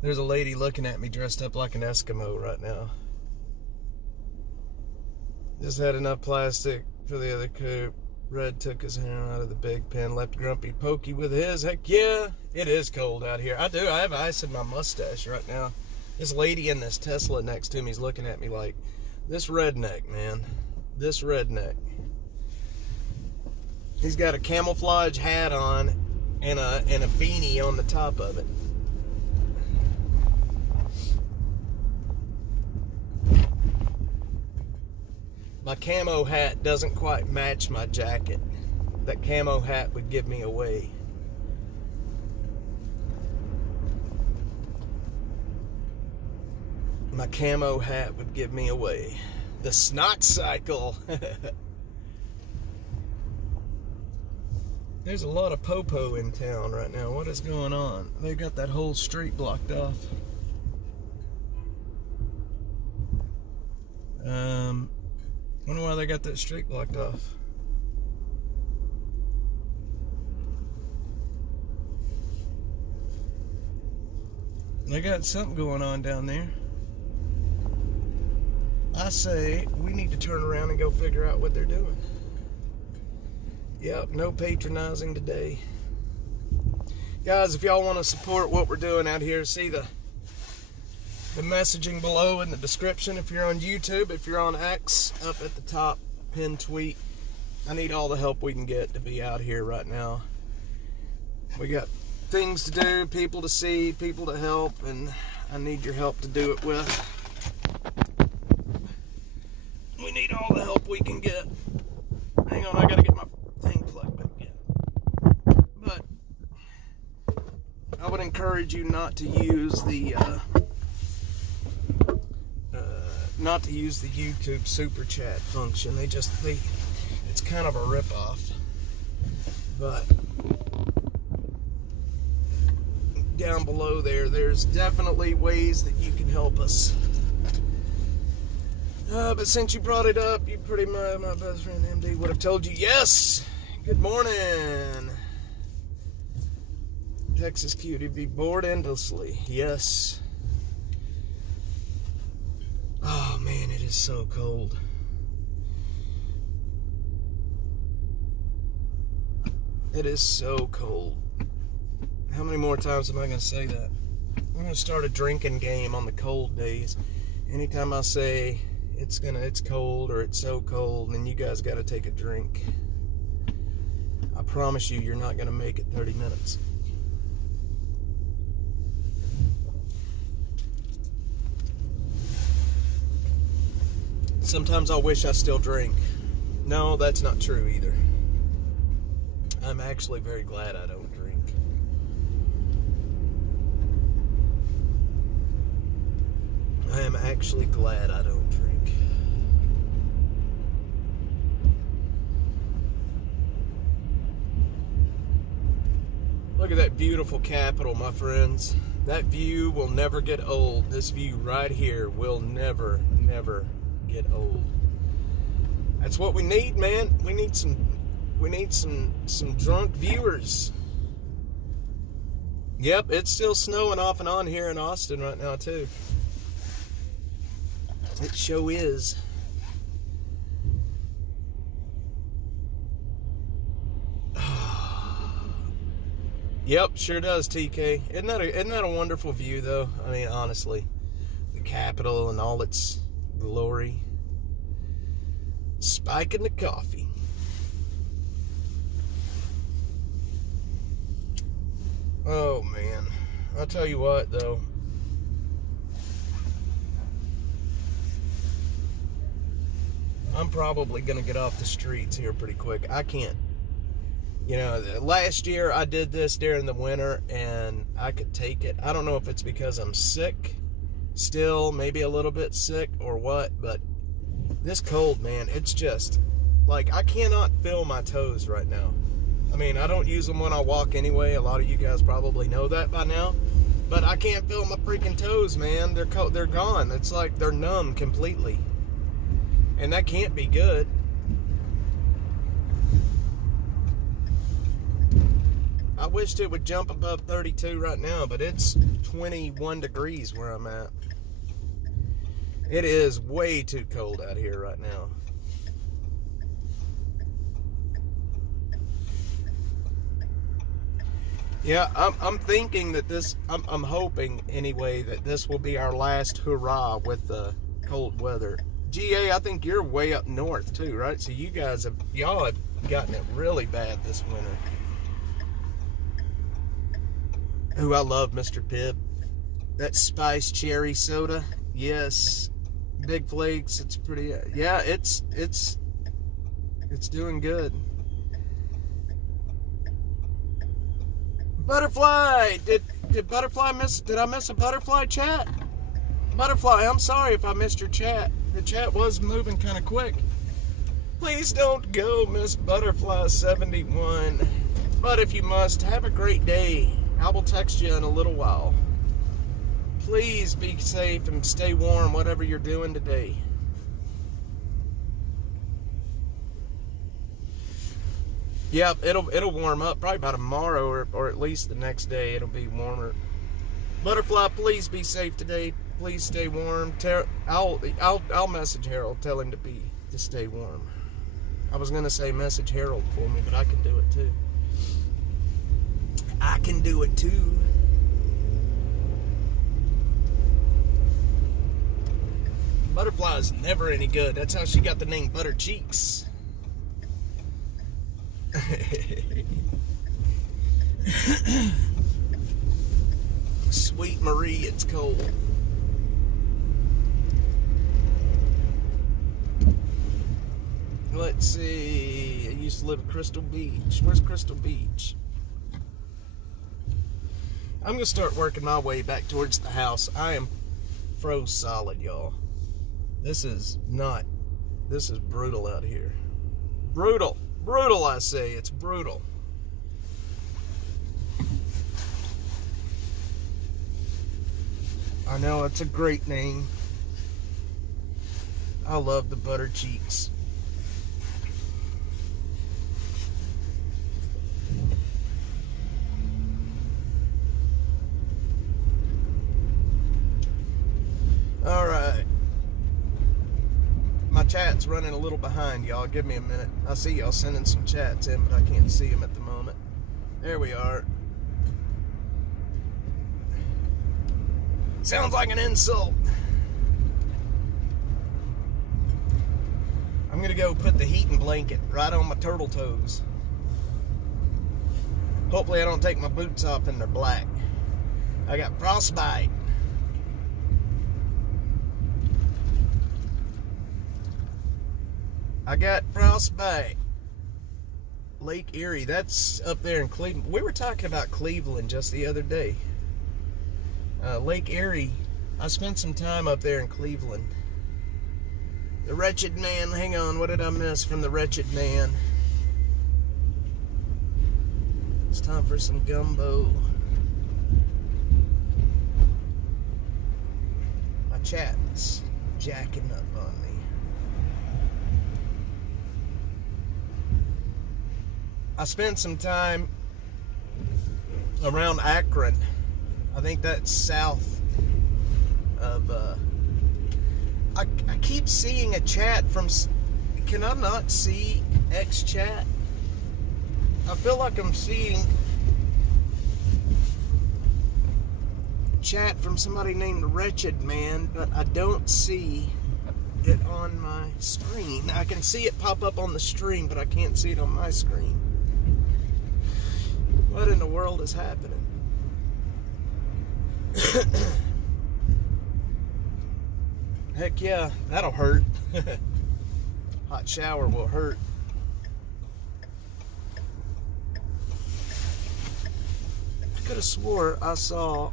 There's a lady looking at me dressed up like an Eskimo right now. Just had enough plastic for the other coupe. Red took his hand out of the big pen, left Grumpy pokey with his. Heck yeah, it is cold out here. I have ice in my mustache right now. This lady in this Tesla next to me is looking at me like, this redneck, man. This redneck. He's got a camouflage hat on and a beanie on the top of it. My camo hat doesn't quite match my jacket. That camo hat would give me away. My camo hat would give me away. The snot cycle. There's a lot of popo in town right now. What is going on? They've got that whole street blocked off. Wonder why they got that street blocked off. They got something going on down there. I say we need to turn around and go figure out what they're doing. Yep, no patronizing today. Guys, if y'all want to support what we're doing out here, see the messaging below in the description. If you're on YouTube, if you're on X, up at the top, pinned tweet. I need all the help we can get to be out here right now. We got things to do, people to see, people to help, and I need your help to do it with. We need all the help we can get. Hang on, I gotta get my thing plugged back in. But I would encourage you not to use the YouTube super chat function. It's kind of a ripoff. But down below there's definitely ways that you can help us. But since you brought it up, you pretty much, my best friend MD would have told you yes. Good morning. Texas cutie be bored endlessly. Yes. Oh man, it is so cold. It is so cold. How many more times am I going to say that? I'm going to start a drinking game on the cold days. Anytime I say it's cold or it's so cold, then you guys got to take a drink. I promise you, you're not going to make it 30 minutes. Sometimes I wish I still drink. No, that's not true either. I'm actually very glad I don't drink. I am actually glad I don't drink. Look at that beautiful Capitol, my friends. That view will never get old. This view right here will never, never get old. That's what we need, man. We need some drunk viewers. Yep, it's still snowing off and on here in Austin right now too. It sure is. Yep, sure does, TK. Isn't that a wonderful view though? I mean, honestly, the Capitol and all its glory. Spiking the coffee. Oh man, I'll tell you what though. I'm probably gonna get off the streets here pretty quick. I can't. You know, last year I did this during the winter and I could take it. I don't know if it's because I'm sick, still maybe a little bit sick or what, but this cold, man, it's just like I cannot feel my toes right now. I mean, I don't use them when I walk anyway. A lot of you guys probably know that by now. But I can't feel my freaking toes, man. They're gone. It's like they're numb completely. And that can't be good. I wished it would jump above 32 right now, but it's 21 degrees where I'm at. It is way too cold out here right now. Yeah, I'm thinking that I'm hoping anyway that this will be our last hurrah with the cold weather. GA, I think you're way up north too, right? So y'all have gotten it really bad this winter. Ooh, I love Mr. Pibb. That spiced cherry soda, yes. Big Flakes, it's pretty. Yeah, it's doing good. Butterfly, did Butterfly miss? Did I miss a Butterfly chat? Butterfly, I'm sorry if I missed your chat. The chat was moving kind of quick. Please don't go, Miss Butterfly 71. But if you must, have a great day. I will text you in a little while. Please be safe and stay warm, whatever you're doing today. Yep, it'll warm up probably by tomorrow or at least the next day. It'll be warmer. Butterfly, please be safe today. Please stay warm. I'll message Harold, tell him to stay warm. I was gonna say message Harold for me, but I can do it too. I can do it too. Butterfly is never any good. That's how she got the name Butter Cheeks. Sweet Marie, it's cold. Let's see. I used to live at Crystal Beach. Where's Crystal Beach? I'm gonna start working my way back towards the house. I am froze solid, y'all. This is brutal out here. Brutal. Brutal, I say. It's brutal. I know, it's a great name. I love the butter cheeks. All right. My chat's running a little behind, y'all. Give me a minute. I see y'all sending some chats in, but I can't see them at the moment. There we are. Sounds like an insult. I'm gonna go put the heating blanket right on my turtle toes. Hopefully I don't take my boots off and they're black. I got frostbite. I got frostbite. Lake Erie, that's up there in Cleveland. We were talking about Cleveland just the other day. Lake Erie, I spent some time up there in Cleveland. The Wretched Man, hang on, what did I miss from the Wretched Man? It's time for some gumbo. My chat's jacking up on me. I spent some time around Akron. I think that's south of, I keep seeing a chat from, can I not see X chat? I feel like I'm seeing chat from somebody named Wretched Man, but I don't see it on my screen. I can see it pop up on the stream, but I can't see it on my screen. What in the world is happening? Heck yeah, that'll hurt. Hot shower will hurt. I could have swore I saw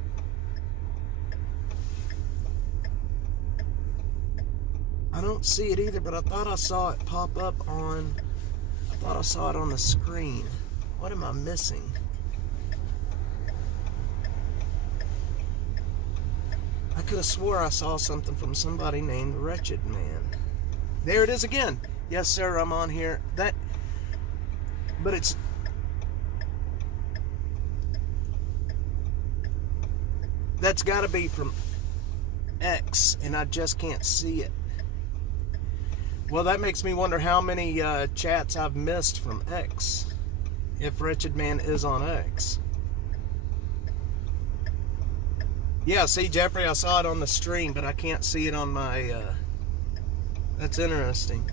I don't see it either, but I thought I saw it pop up on the screen. What am I missing? I could have swore I saw something from somebody named Wretched Man. There it is again. Yes, sir, I'm on here. But that's got to be from X, and I just can't see it. Well, that makes me wonder how many chats I've missed from X, if Wretched Man is on X. Yeah, see, Jeffrey, I saw it on the stream, but I can't see it on my, that's interesting.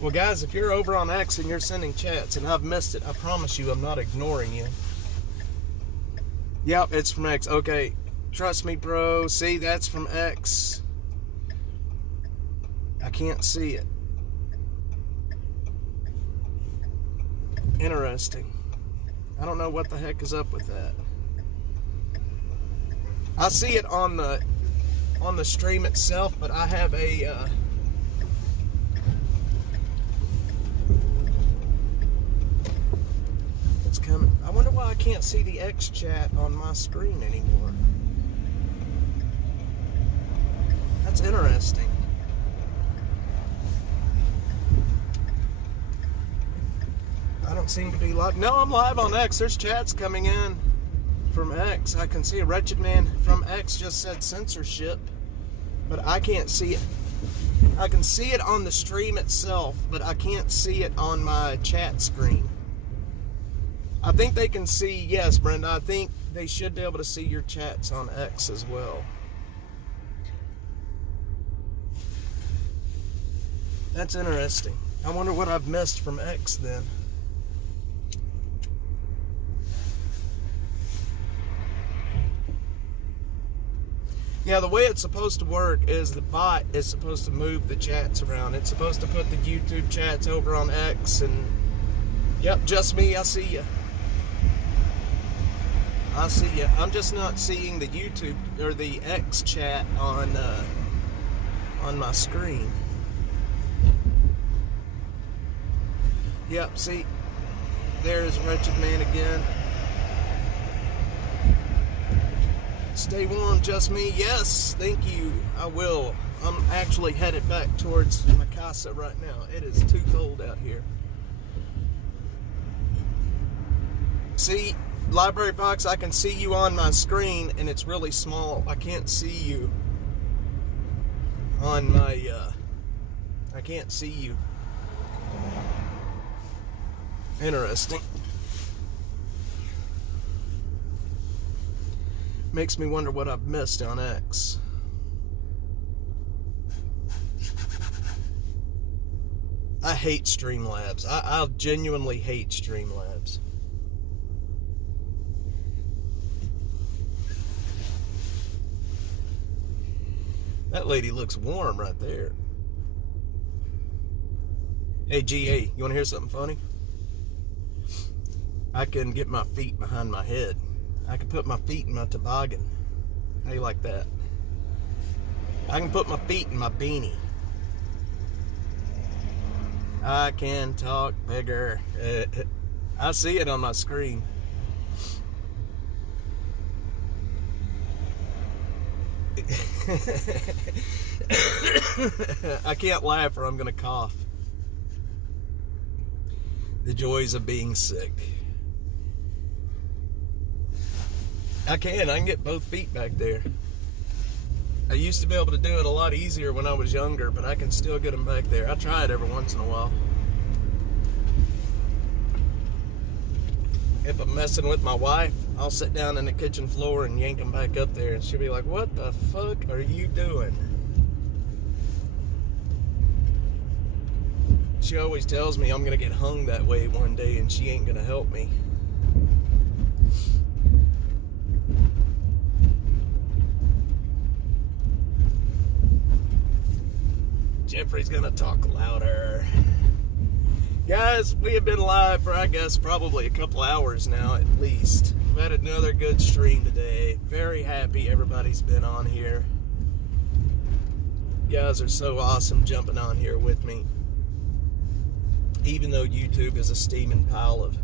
Well, guys, if you're over on X and you're sending chats and I've missed it, I promise you I'm not ignoring you. Yep, it's from X. Okay, trust me, bro. See, that's from X. I can't see it. Interesting. I don't know what the heck is up with that. I see it on the stream itself, but I have a it's coming. I wonder why I can't see the X chat on my screen anymore. That's interesting. I don't seem to be live. No, I'm live on X. There's chats coming in from X. I can see a Wretched Man from X just said censorship, but I can't see it. I can see it on the stream itself, but I can't see it on my chat screen. I think they can see, yes, Brenda, I think they should be able to see your chats on X as well. That's interesting. I wonder what I've missed from X then. Yeah, the way it's supposed to work is the bot is supposed to move the chats around. It's supposed to put the YouTube chats over on X, and yep, just me, I see you. I see you. I'm just not seeing the YouTube or the X chat on my screen. Yep, see, there's Wretched Man again. Stay warm, just me. Yes, thank you. I will. I'm actually headed back towards my casa right now. It is too cold out here. See, Library Fox, I can see you on my screen, and it's really small. I can't see you on my, I can't see you. Interesting. Makes me wonder what I've missed on X. I hate Streamlabs. I genuinely hate Streamlabs. That lady looks warm right there. Hey, GA, you want to hear something funny? I can get my feet behind my head. I can put my feet in my toboggan. How you like that? I can put my feet in my beanie. I can talk bigger. I see it on my screen. I can't laugh or I'm gonna cough. The joys of being sick. I can get both feet back there. I used to be able to do it a lot easier when I was younger, but I can still get them back there. I try it every once in a while. If I'm messing with my wife, I'll sit down in the kitchen floor and yank them back up there, and she'll be like, "What the fuck are you doing?" She always tells me I'm gonna get hung that way one day, and she ain't gonna help me. Jeffrey's gonna talk louder. Guys, we have been live for, I guess, probably a couple hours now at least. We've had another good stream today. Very happy everybody's been on here. You guys are so awesome jumping on here with me. Even though YouTube is a steaming pile of...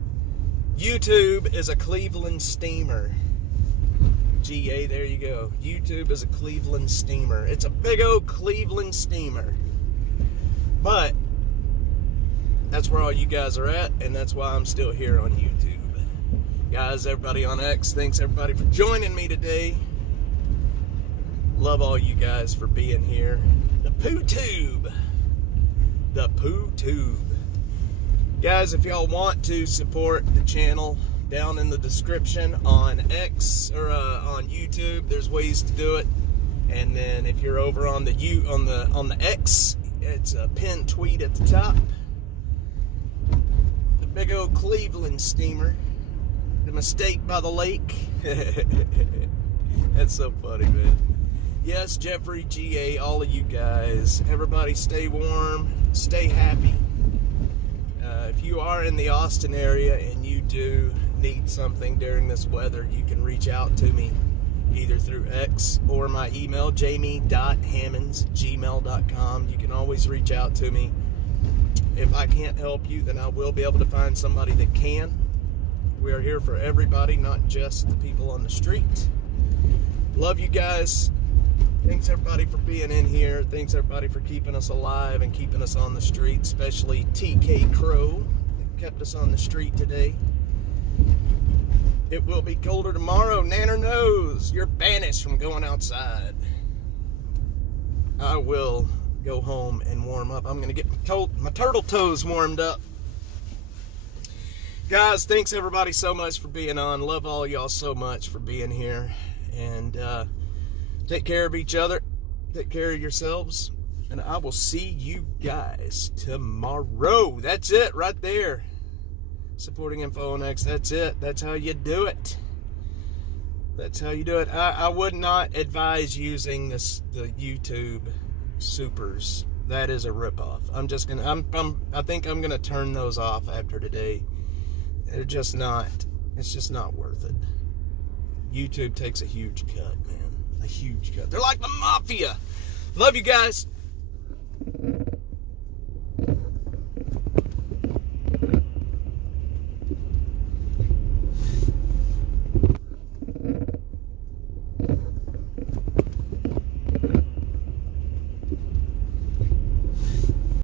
YouTube is a Cleveland steamer. GA, there you go. YouTube is a Cleveland steamer. It's a big old Cleveland steamer. But that's where all you guys are at, and that's why I'm still here on YouTube. Guys, everybody on X, thanks everybody for joining me today. Love all you guys for being here. The Poo Tube. The Poo Tube. Guys, if y'all want to support the channel, down in the description on X or on YouTube, there's ways to do it. And then if you're over on the X, it's a pinned tweet at the top. The big old Cleveland steamer. The Mistake by the Lake. That's so funny, man. Yes, Jeffrey, GA, all of you guys. Everybody stay warm, stay happy. If you are in the Austin area and you do need something during this weather, you can reach out to me either through X or my email, jamie.hammonds@gmail.com. You can always reach out to me. If I can't help you, then I will be able to find somebody that can. We are here for everybody, not just the people on the street. Love you guys. Thanks everybody for being in here. Thanks everybody for keeping us alive and keeping us on the street, especially TK Crow that kept us on the street today. It will be colder tomorrow. Nanner knows. You're banished from going outside. I will go home and warm up. I'm going to get my turtle toes warmed up. Guys, thanks everybody so much for being on. Love all y'all so much for being here. And take care of each other. Take care of yourselves. And I will see you guys tomorrow. That's it right there. Supporting info on X. That's it. That's how you do it. That's how you do it. I would not advise using the YouTube supers. That is a ripoff. I think I'm gonna turn those off after today. It's just not worth it. YouTube takes a huge cut, man. A huge cut. They're like the mafia. Love you guys.